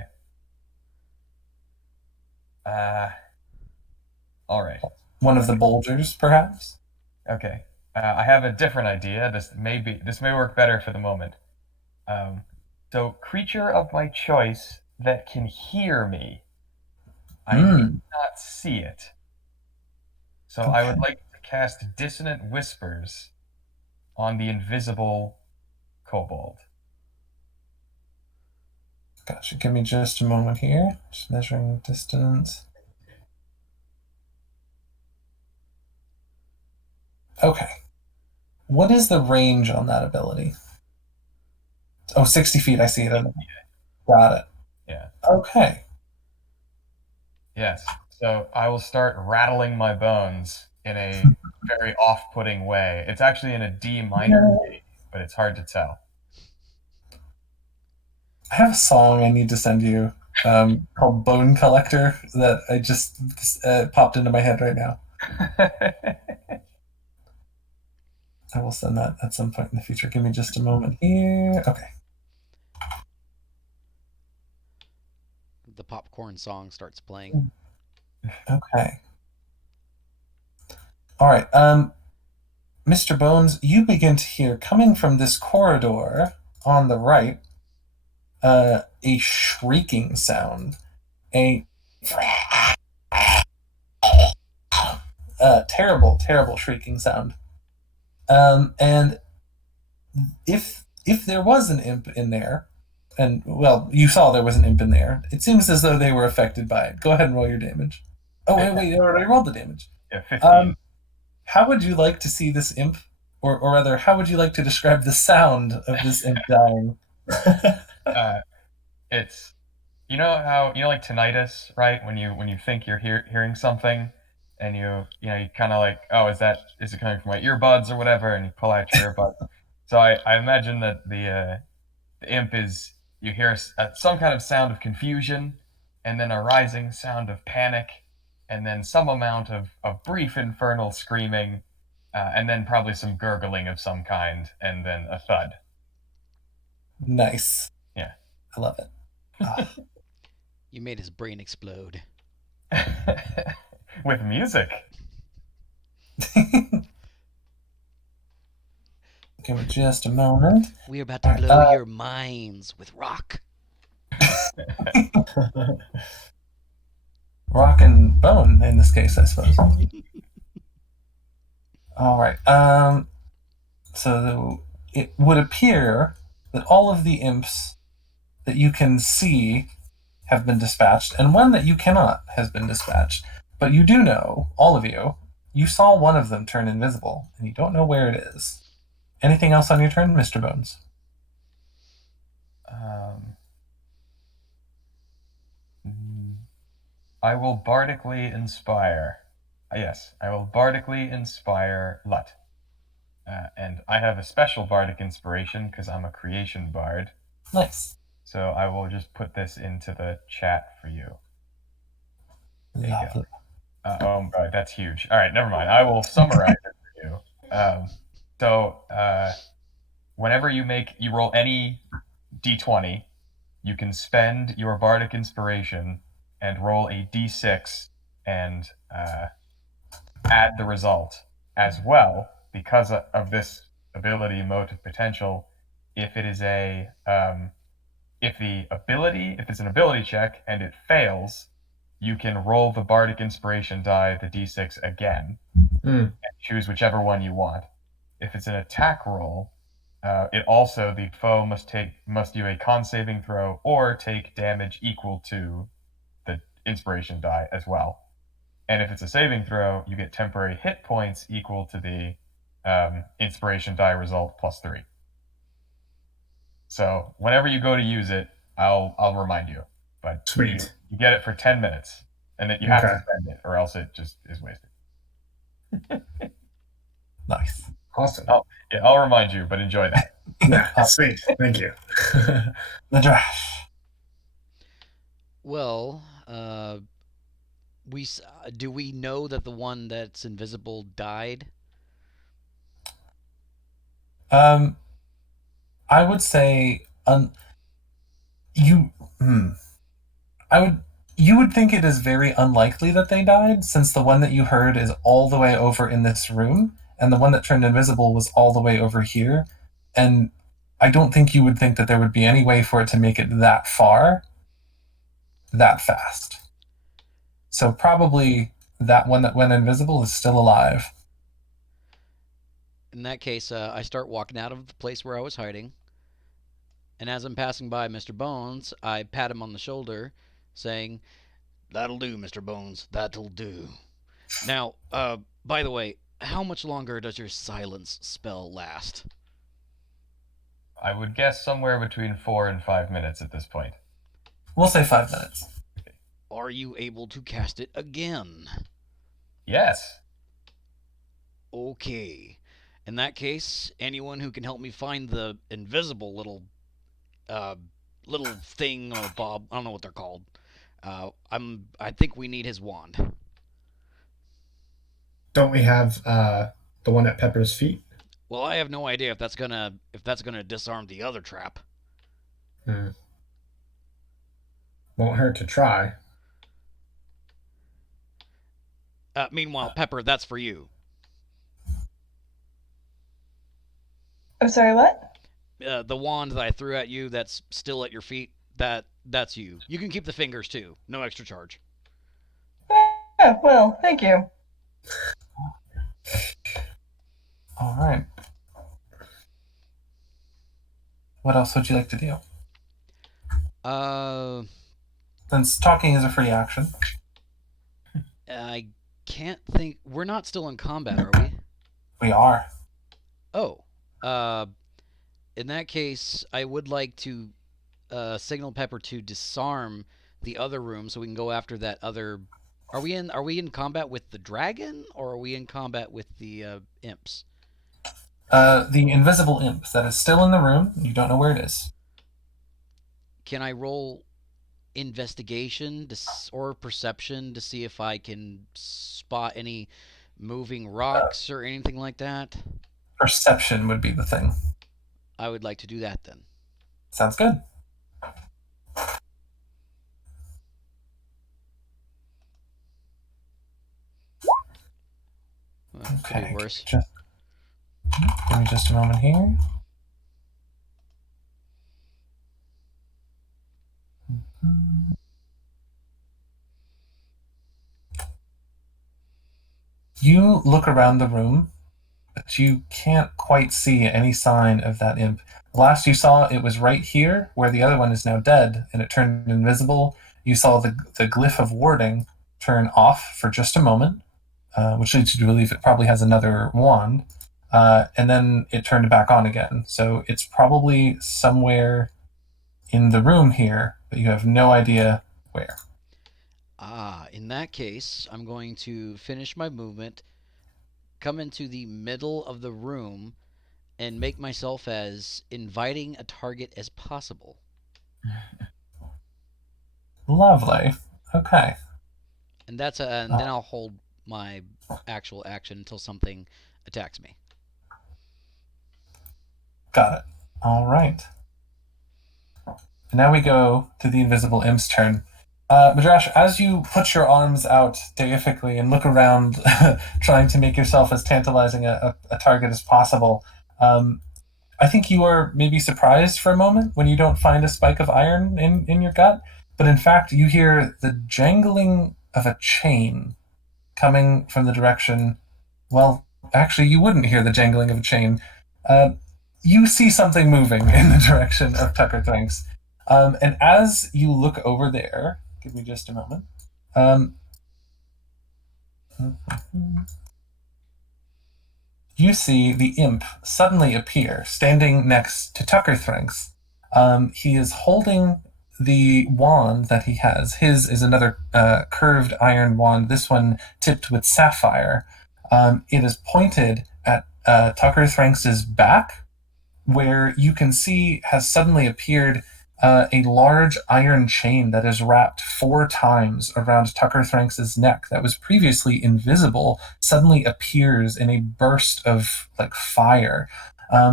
All right. One of the bulgers, perhaps? Okay. I have a different idea. This may work better for the moment. So, creature of my choice that can hear me. I need not see it. So Okay. I would like to cast Dissonant Whispers on the invisible kobold. Gotcha. Give me just a moment here. Just measuring distance. Okay. What is the range on that ability? Oh, 60 feet. I see it. Got it. Yeah. Okay. Yes. So I will start rattling my bones in a very off-putting way. It's actually in a D minor key, but it's hard to tell. I have a song I need to send you called Bone Collector that I just popped into my head right now. I will send that at some point in the future. Give me just a moment here. Okay. The popcorn song starts playing. Okay. All right. Mr. Bones, you begin to hear coming from this corridor on the right a shrieking sound, a terrible, terrible shrieking sound. And if there was an imp in there, and well, you saw there was an imp in there, it seems as though they were affected by it. Go ahead and roll your damage. Oh wait, I already rolled the damage. Yeah, 15. How would you like to see this imp, or rather, how would you like to describe the sound of this imp dying? It's how like tinnitus, right? When you think you're hearing something, and you kind of like, oh, is it coming from my earbuds or whatever, and you pull out your earbuds. So I imagine that the imp is, you hear some kind of sound of confusion, and then a rising sound of panic, and then some amount of brief infernal screaming, and then probably some gurgling of some kind, and then a thud. Nice. Yeah. I love it. You made his brain explode. With music. Give me just a moment. We're about to blow your minds with rock. Rock and bone in this case, I suppose. All right. So it would appear that all of the imps that you can see have been dispatched, and one that you cannot has been dispatched. But you do know, all of you, you saw one of them turn invisible, and you don't know where it is. Anything else on your turn, Mr. Bones? I will bardically inspire. Yes, I will bardically inspire Lut. And I have a special bardic inspiration because I'm a creation bard. Nice. So I will just put this into the chat for you. There you go. Oh, God, that's huge. All right, never mind. I will summarize it for you. So whenever you roll any d20, you can spend your bardic inspiration and roll a d6 and add the result as well, because of this ability motive potential. If it is if it's an ability check and it fails, you can roll the bardic inspiration die, the d6 again, and choose whichever one you want. If it's an attack roll, the foe must do a con saving throw or take damage equal to the inspiration die as well. And if it's a saving throw, you get temporary hit points equal to the inspiration die result +3. So whenever you go to use it, I'll remind you. But Sweet. You get it for 10 minutes, and then you have to spend it, or else it just is wasted. Nice. Awesome. I'll remind you, but enjoy that. Sweet. Thank you. Medrash. Well, do we know that the one that's invisible died? I would say you would think it is very unlikely that they died, since the one that you heard is all the way over in this room, and the one that turned invisible was all the way over here. And I don't think you would think that there would be any way for it to make it that far, that fast. So probably that one that went invisible is still alive. In that case, I start walking out of the place where I was hiding. And as I'm passing by Mr. Bones, I pat him on the shoulder, saying, "That'll do, Mr. Bones, that'll do." Now, by the way, how much longer does your silence spell last? I would guess somewhere between 4 and 5 minutes at this point. We'll say 5 minutes. Are you able to cast it again? Yes. Okay. In that case, anyone who can help me find the invisible little thing or bob, I don't know what they're called. I think we need his wand. Don't we have the one at Pepper's feet? Well, I have no idea if that's gonna disarm the other trap. Won't hurt to try. Meanwhile, Pepper, that's for you. I'm sorry, what? The wand that I threw at you that's still at your feet, that's you. You can keep the fingers too. No extra charge. Yeah, well, thank you. All right. What else would you like to do? Since talking is a free action. I can't think. We're not still in combat, are we? We are. Oh. In that case, I would like to signal Pepper to disarm the other room so we can go after that other. Are we in combat with the dragon, or are we in combat with the imps? The invisible imp that is still in the room. You don't know where it is. Can I roll investigation or perception to see if I can spot any moving rocks or anything like that? Perception would be the thing. I would like to do that then. Sounds good. Could be worse. Give me just a moment here. You look around the room, but you can't quite see any sign of that imp. The last you saw, it was right here, where the other one is now dead, and it turned invisible. You saw the glyph of warding turn off for just a moment, which leads you to believe it probably has another wand, and then it turned back on again. So it's probably somewhere in the room here, but you have no idea where. In that case, I'm going to finish my movement, come into the middle of the room, and make myself as inviting a target as possible. Lovely. Okay. And that's and then I'll hold my actual action until something attacks me. Got it. All right. And now we go to the invisible imp's turn. Medrash, as you put your arms out deifically and look around, trying to make yourself as tantalizing a target as possible, I think you are maybe surprised for a moment when you don't find a spike of iron in your gut, but in fact you hear the jangling of a chain coming from the direction. Well, actually, you wouldn't hear the jangling of a chain. You see something moving in the direction of Tucker Thanks. And as you look over there, give me just a moment. You see the imp suddenly appear, standing next to Tucker Thanks. He is holding the wand that he has. His is another curved iron wand, this one tipped with sapphire. It is pointed at Tucker Thanks' back, where you can see has suddenly appeared a large iron chain that is wrapped 4 times around Tucker Thanks' neck that was previously invisible, suddenly appears in a burst of fire.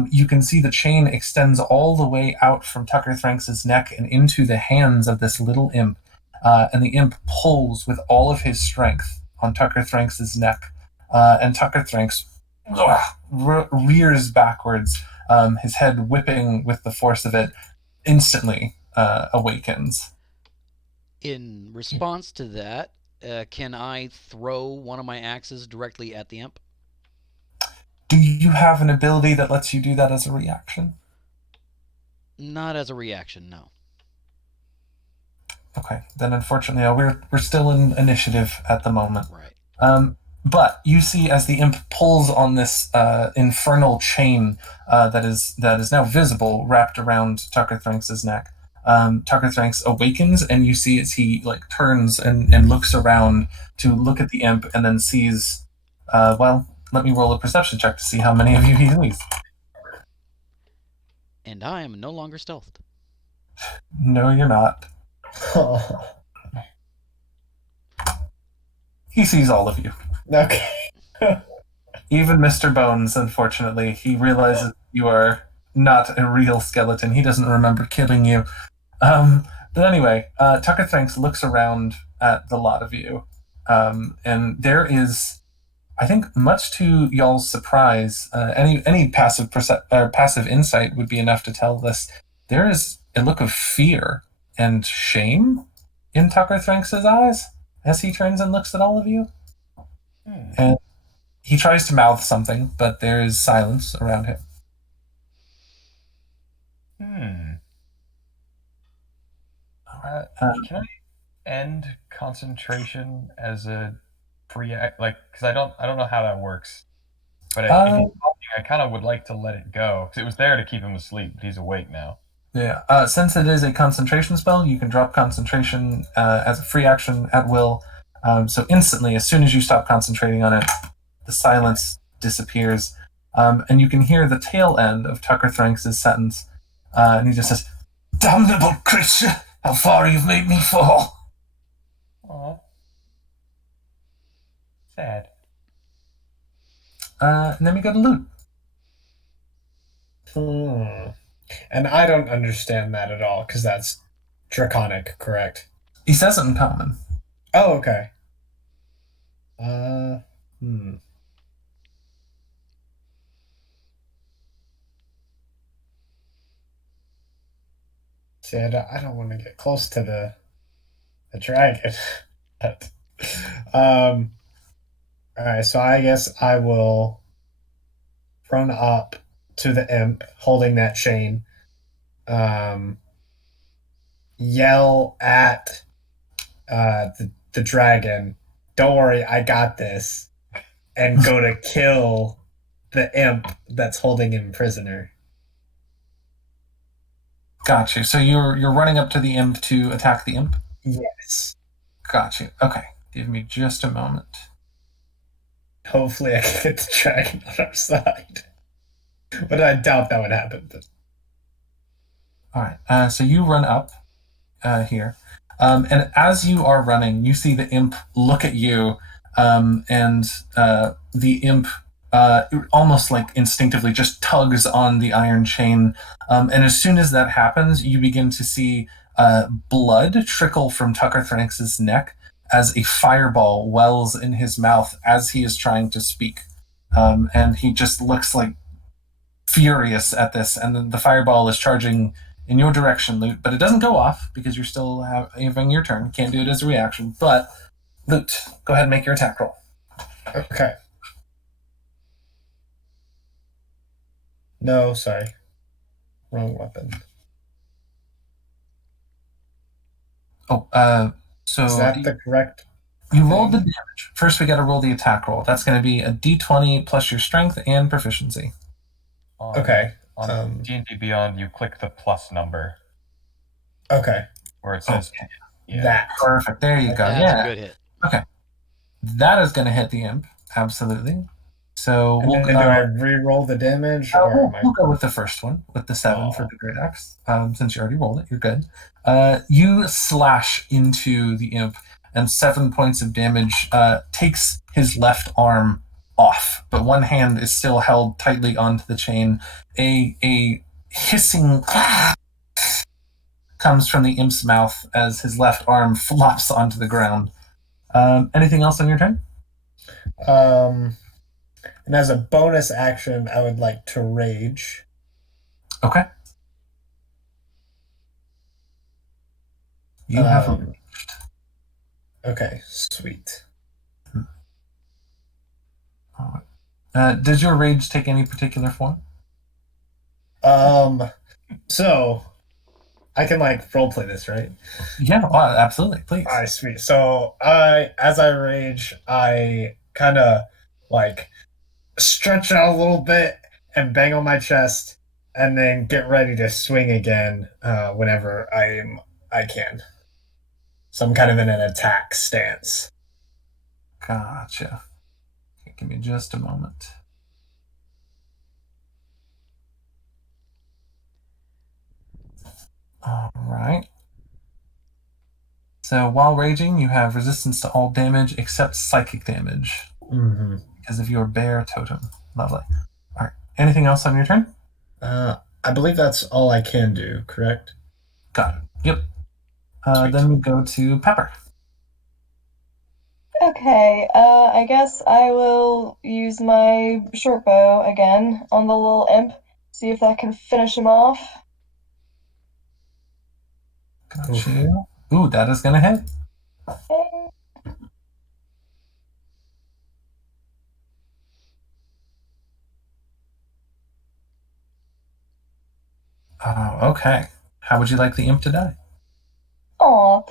You can see the chain extends all the way out from Tucker Thanks' neck and into the hands of this little imp, and the imp pulls with all of his strength on Tucker Thanks' neck, and Tucker Thanks rears backwards, his head whipping with the force of it, instantly awakens. In response to that, can I throw one of my axes directly at the imp? Do you have an ability that lets you do that as a reaction? Not as a reaction, no. Okay, then unfortunately, we're still in initiative at the moment. Right. But you see, as the imp pulls on this infernal chain that is now visible, wrapped around Tucker Thranks' neck. Tucker Thranks awakens, and you see as he turns and looks around to look at the imp, and then sees. Well, let me roll a perception check to see how many of you he sees. And I am no longer stealthed. No, you're not. He sees all of you. Okay. Even Mr. Bones, unfortunately, he realizes you are not a real skeleton. He doesn't remember killing you. But anyway, Tucker Thranks looks around at the lot of you, and there is, I think, much to y'all's surprise, any passive insight would be enough to tell this. There is a look of fear and shame in Tucker Thranks' eyes as he turns and looks at all of you. And he tries to mouth something, but there is silence around him. Can I end concentration as a free act? Because I don't know how that works. But if he's talking, I kind of would like to let it go because it was there to keep him asleep, but he's awake now. Yeah. Since it is a concentration spell, you can drop concentration as a free action at will. So instantly, as soon as you stop concentrating on it, the silence disappears, and you can hear the tail end of Tucker Thranks' sentence, and he just says, "Damnable creature, how far you've made me fall." Aw. Sad. And then we go to Loot. And I don't understand that at all, because that's draconic, correct? He says it in common. Oh, okay. See, I don't want to get close to the dragon. But, all right, so I guess I will run up to the imp holding that chain, yell at the dragon, "Don't worry, I got this," and go to kill the imp that's holding him prisoner. Got you. So you're running up to the imp to attack the imp? Yes. Got you. Okay. Give me just a moment. Hopefully I can get the dragon on our side. But I doubt that would happen. But... All right. So you run up here. And as you are running, you see the imp look at you, and the imp almost instinctively just tugs on the iron chain. And as soon as that happens, you begin to see blood trickle from Tucker Thranks' neck as a fireball wells in his mouth as he is trying to speak. And he just looks furious at this. And then the fireball is charging in your direction, Loot, but it doesn't go off because you're still having your turn. Can't do it as a reaction. But Loot, go ahead and make your attack roll. Okay. No, sorry. Wrong weapon. Oh, so is that the correct? You rolled the damage. First, we got to roll the attack roll. That's going to be a d20 plus your strength and proficiency. Okay. On D&D Beyond, you click the plus number. Okay. Where it says that. Perfect. There you go. That's a good hit. Okay. That is going to hit the imp. Absolutely. So do I re-roll the damage? We'll go with the first one, with the 7 for the great axe. Since you already rolled it, you're good. You slash into the imp, and 7 points of damage takes his left arm off, but one hand is still held tightly onto the chain. A hissing comes from the imp's mouth as his left arm flops onto the ground. Anything else on your turn? And as a bonus action, I would like to rage. Okay. You have raged. Okay, sweet. Does your rage take any particular form? So I can roleplay this, right? Yeah, absolutely, please. All right, sweet. So as I rage, I kind of like stretch out a little bit and bang on my chest, and then get ready to swing again whenever I can. So I'm kind of in an attack stance. Gotcha. Okay, give me just a moment. All right. So while raging, you have resistance to all damage except psychic damage Mm-hmm. because of your bear totem. Lovely. All right. Anything else on your turn? I believe that's all I can do, correct? Got it. Yep. Sweet. Then we go to Pepper. Okay, I guess I will use my short bow again on the little imp, see if that can finish him off. Got you. Ooh, that is going to hit. Okay. Okay. How would you like the imp to die? Aw.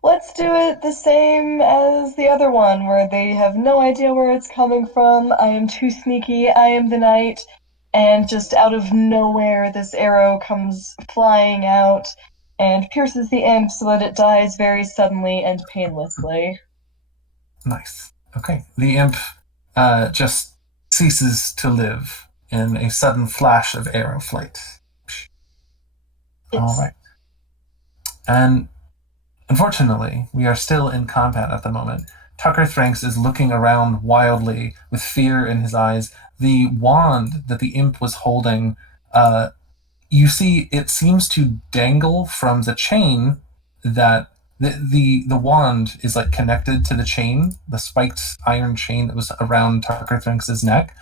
Let's do it the same as the other one, where they have no idea where it's coming from. I am too sneaky, I am the knight, and just out of nowhere, this arrow comes flying out and pierces the imp so that it dies very suddenly and painlessly. Nice. Okay. The imp just ceases to live in a sudden flash of arrow flight. All right. And unfortunately, we are still in combat at the moment. Tucker Thranks is looking around wildly with fear in his eyes. The wand that the imp was holding, you see, it seems to dangle from the chain that the wand is like connected to the chain, the spiked iron chain that was around Tucker Thranks' neck.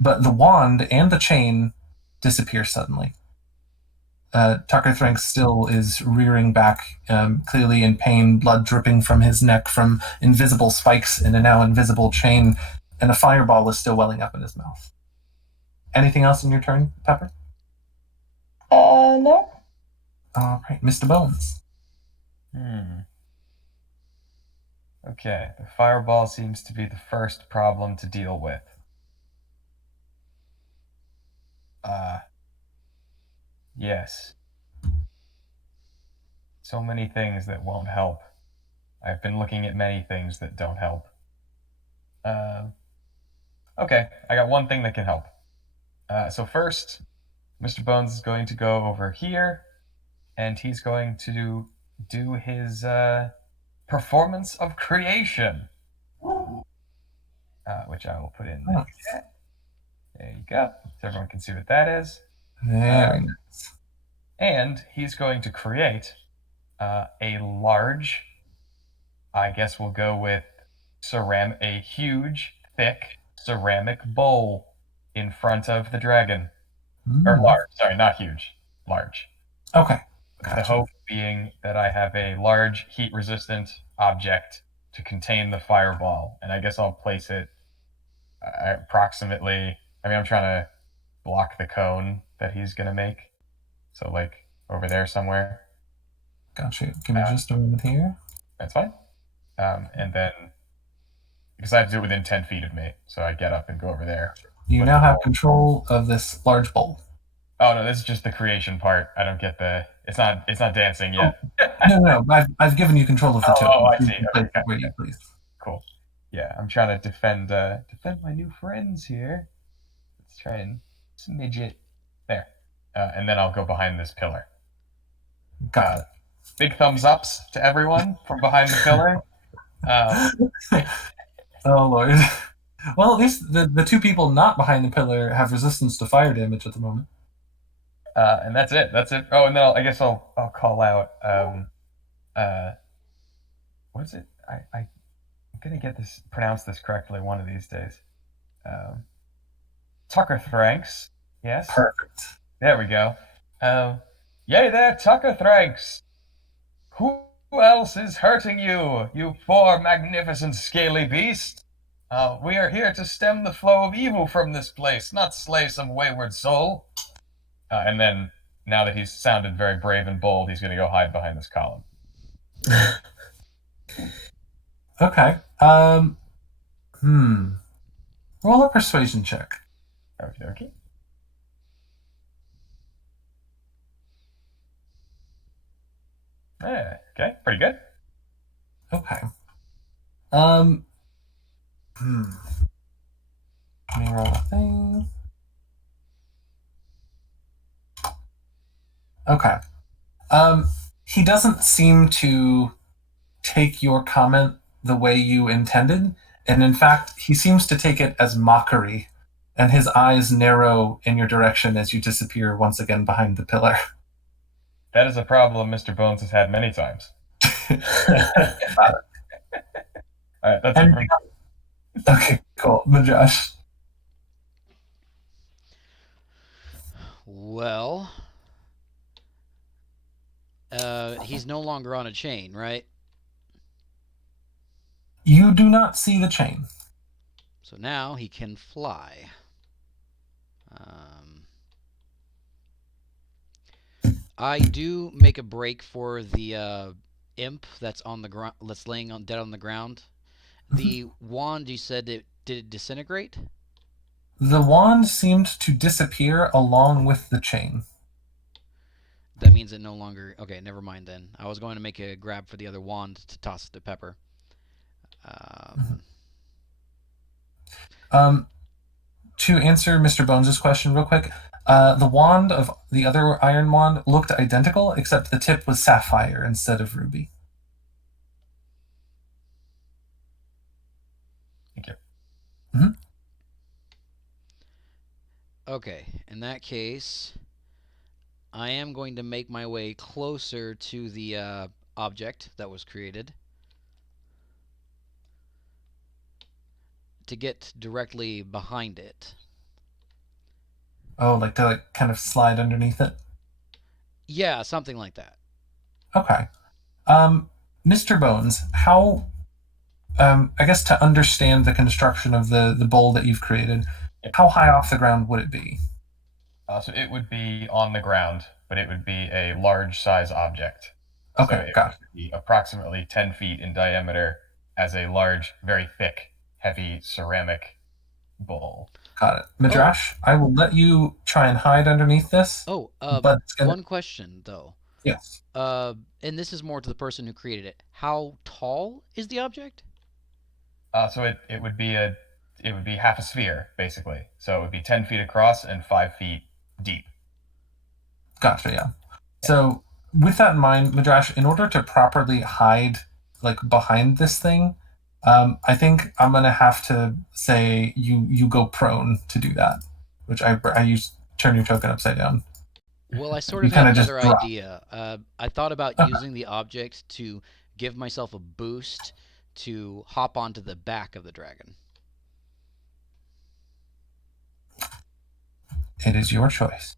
But the wand and the chain disappear suddenly. Tucker Thranks still is rearing back, clearly in pain, blood dripping from his neck from invisible spikes in a now invisible chain, and a fireball is still welling up in his mouth. Anything else in your turn, Pepper? No. All right, Mr. Bones. Okay, the fireball seems to be the first problem to deal with. Yes. So many things that won't help. I've been looking at many things that don't help. Okay, I got one thing that can help. So first, Mr. Bones is going to go over here, and he's going to do his performance of creation, which I will put in the chat. There you go, so everyone can see what that is. Very nice. And he's going to create a large, I guess we'll go with a huge, thick ceramic bowl in front of the dragon. Or large, sorry, not huge, large. Okay. Gotcha. The hope being that I have a large heat-resistant object to contain the fireball, and I guess I'll place it approximately. I mean, I'm trying to block the cone that he's gonna make, so like over there somewhere. Gotcha. Give me just a moment here. That's fine. And then because I have to do it within 10 feet of me, so I get up and go over there. You now have control of this large bowl. Oh no, this is just the creation part. I don't get the. It's not dancing yet. No. I've given you control of the token. Oh, I see. Okay. Where you please. Cool. Yeah, I'm trying to defend my new friends here. Let's try and smidge it there, and then I'll go behind this pillar. Got it. Big thumbs ups to everyone from behind the pillar. Oh Lord. Well, at least the two people not behind the pillar have resistance to fire damage at the moment. And that's it. Oh, and then I guess I'll call out. What's it? I'm gonna pronounce this correctly one of these days. Tucker Thranks. Yes. Perfect. There we go. Yay there, Tucker Thranks. Who else is hurting you, you poor magnificent scaly beast? We are here to stem the flow of evil from this place, not slay some wayward soul. And then, now that he's sounded very brave and bold, he's going to go hide behind this column. Okay. Roll a persuasion check. Okie dokie. Yeah, okay, pretty good. Okay. Let me roll a thing. Okay. He doesn't seem to take your comment the way you intended, and in fact, he seems to take it as mockery, and his eyes narrow in your direction as you disappear once again behind the pillar. That is a problem Mr. Bones has had many times. Got it. All right, that's it from Okay, cool. Medrash. Well, he's no longer on a chain, right? You do not see the chain. So now he can fly. I do make a break for the imp that's on the ground, that's laying dead on the ground. The wand, you said did it disintegrate? The wand seemed to disappear along with the chain. That means it no longer. Okay, never mind then. I was going to make a grab for the other wand to toss it to Pepper. To answer Mr. Bones' question real quick, the wand of the other iron wand looked identical, except the tip was sapphire instead of ruby. Thank you. Okay, in that case, I am going to make my way closer to the object that was created to get directly behind it. Oh, like to kind of slide underneath it? Yeah, something like that. Okay. Mr. Bones, how, I guess to understand the construction of the bowl that you've created, how high off the ground would it be? So it would be on the ground, but it would be a large size object. Okay, so it got it. would be approximately 10 feet in diameter as a large, very thick, heavy ceramic bowl. Got it. Medrash, I will let you try and hide underneath this. Oh, but it's gonna... one question though. Yes. And this is more to the person who created it. How tall is the object? So it would be half a sphere, basically. So it would be 10 feet across and 5 feet deep. Gotcha, yeah. So with that in mind, Medrash, in order to properly hide like behind this thing, I think I'm gonna have to say you go prone to do that, which I use turn your token upside down. Well, I sort of had another idea. I thought about using the object to give myself a boost to hop onto the back of the dragon. It is your choice.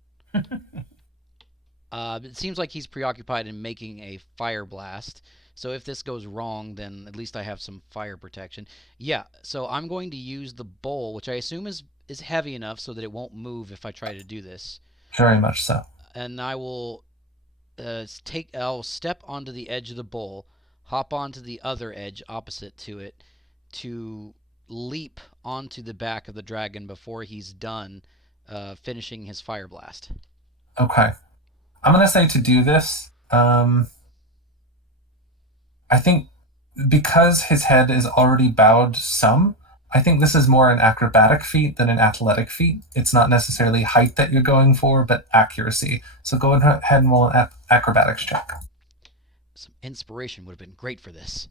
It seems like he's preoccupied in making a fire blast. So if this goes wrong, then at least I have some fire protection. Yeah, so I'm going to use the bowl, which I assume is heavy enough so that it won't move if I try to do this. Very much so. And I will I'll step onto the edge of the bowl, hop onto the other edge opposite to it, to leap onto the back of the dragon before he's done finishing his fire blast. Okay. I'm going to say to do this, I think because his head is already bowed some, I think this is more an acrobatic feat than an athletic feat. It's not necessarily height that you're going for, but accuracy. So go ahead and roll an acrobatics check. Some inspiration would have been great for this.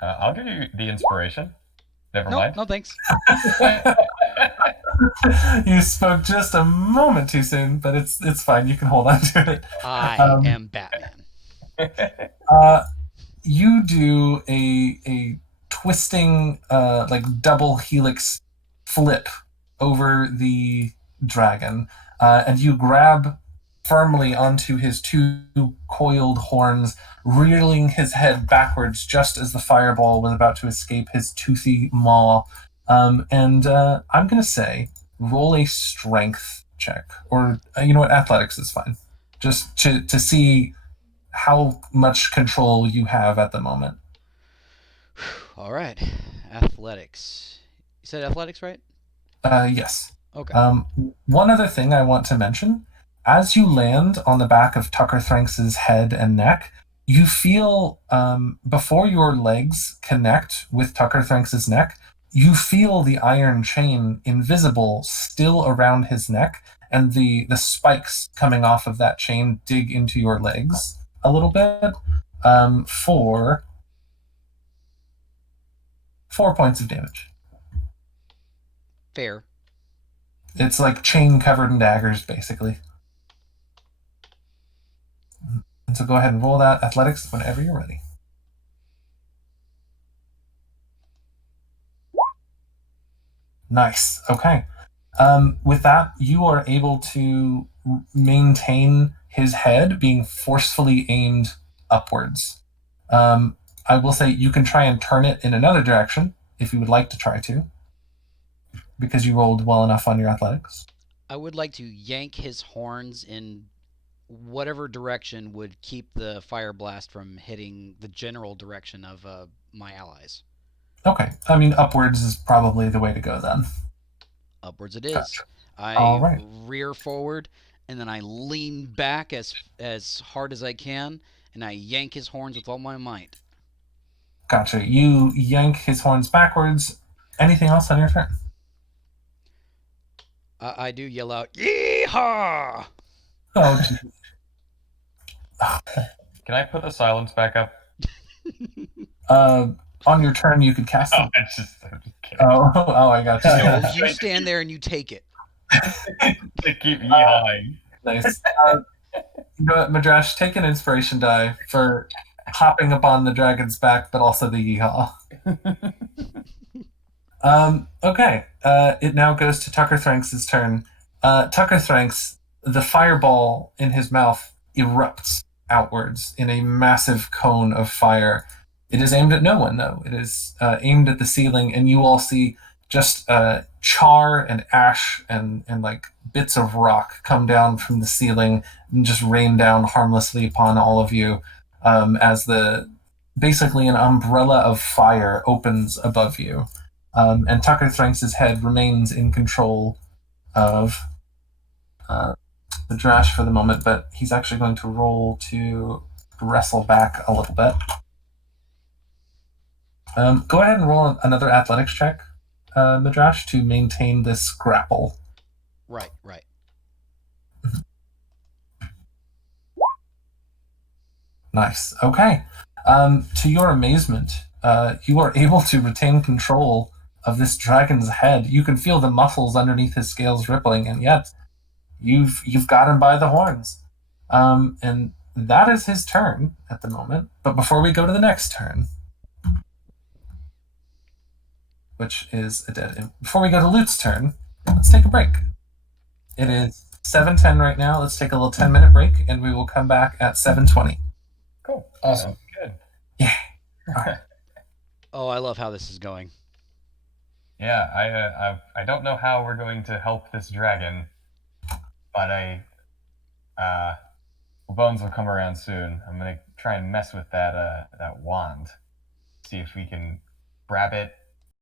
I'll give you the inspiration. Never mind. No, thanks. You spoke just a moment too soon, but it's fine. You can hold on to it. I am Batman. You do a twisting like double helix flip over the dragon, and you grab firmly onto his two coiled horns, reeling his head backwards just as the fireball was about to escape his toothy maw. And I'm going to say, roll a strength check. Or, you know what, athletics is fine. Just to see how much control you have at the moment. All right. Athletics. You said athletics, right? Yes. Okay. One other thing I want to mention: as you land on the back of Tucker Thranks's head and neck, you feel before your legs connect with Tucker Thranks's neck, you feel the iron chain invisible still around his neck, and the spikes coming off of that chain dig into your legs a little bit for 4 points of damage. Fair. It's like chain covered in daggers, basically. And so go ahead and roll that athletics whenever you're ready. Nice. Okay. With that, you are able to maintain his head being forcefully aimed upwards. I will say you can try and turn it in another direction if you would like to try to, because you rolled well enough on your athletics. I would like to yank his horns in whatever direction would keep the fire blast from hitting the general direction of my allies. Okay. I mean, upwards is probably the way to go then. Upwards it is. Gotcha. I All right. rear forward, and then I lean back as hard as I can, and I yank his horns with all my might. Gotcha. You yank his horns backwards. Anything else on your turn? I do yell out, "Yeehaw!" Oh, geez. Can I put the silence back up? On your turn, you could cast Oh, it. I'm just kidding. Oh, I got No, you. you stand there and you take it. They keep yeehawing. Nice. You know what, Medrash, take an inspiration die for hopping upon the dragon's back, but also the yeehaw. Okay. It now goes to Tucker Thranks' turn. Tucker Thranks, the fireball in his mouth erupts outwards in a massive cone of fire. It is aimed at no one, though. It is aimed at the ceiling, and you all see just char and ash and like bits of rock come down from the ceiling and just rain down harmlessly upon all of you as basically an umbrella of fire opens above you. And Tucker Thranks' head remains in control of the Drash for the moment, but he's actually going to roll to wrestle back a little bit. Go ahead and roll another athletics check, Medrash, to maintain this grapple. Right. Nice. Okay. To your amazement, you are able to retain control of this dragon's head. You can feel the muscles underneath his scales rippling, and yet you've got him by the horns. And that is his turn at the moment. But before we go to the next turn, which is a dead end, before we go to Lute's turn, let's take a break. It is 7:10 right now. Let's take a little 10-minute break, and we will come back at 7:20. Cool. Awesome. Good. Yeah. All right. Oh, I love how this is going. Yeah, I don't know how we're going to help this dragon, but Bones will come around soon. I'm gonna try and mess with that wand, see if we can grab it